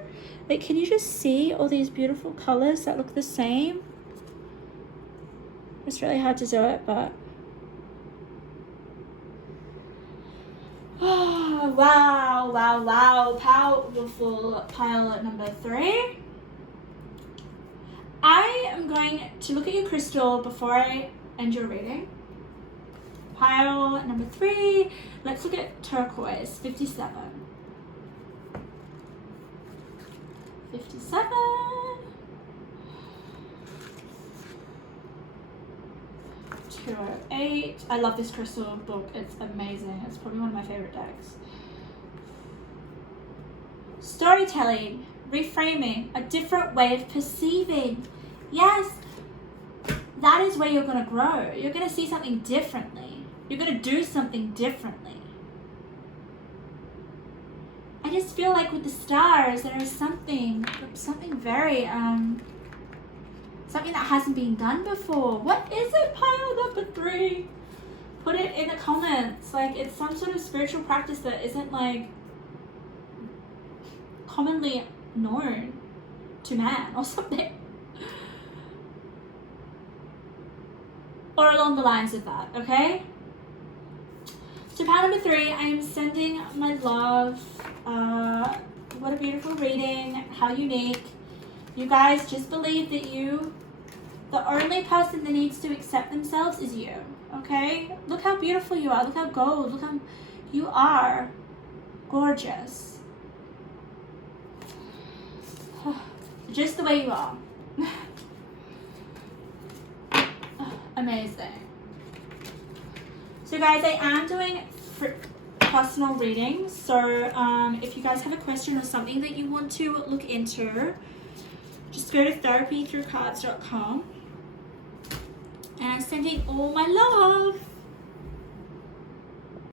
Like, can you just see all these beautiful colors that look the same? It's really hard to do it, but... Oh, wow, wow, wow. Powerful pile number 3. I am going to look at your crystal before I end your reading. Pile number 3. Let's look at turquoise, 57. 57. 208. I love this crystal book. It's amazing. It's probably one of my favorite decks. Storytelling, reframing, a different way of perceiving. Yes, that is where you're going to grow. You're going to see something differently. You're going to do something differently. I just feel like with the stars, there is something very, something that hasn't been done before. What is it, pile number 3? Put it in the comments. Like, it's some sort of spiritual practice that isn't like commonly known to man or something. Or along the lines of that, okay? So pile number 3, I am sending my love. What a beautiful reading. How unique. You guys just believe that the only person that needs to accept themselves is you, okay? Look how beautiful you are. Look how gold. Look how you are gorgeous. Just the way you are. Amazing. So guys, I am doing personal readings. So if you guys have a question or something that you want to look into, just go to therapythroughcards.com. And I'm sending all my love.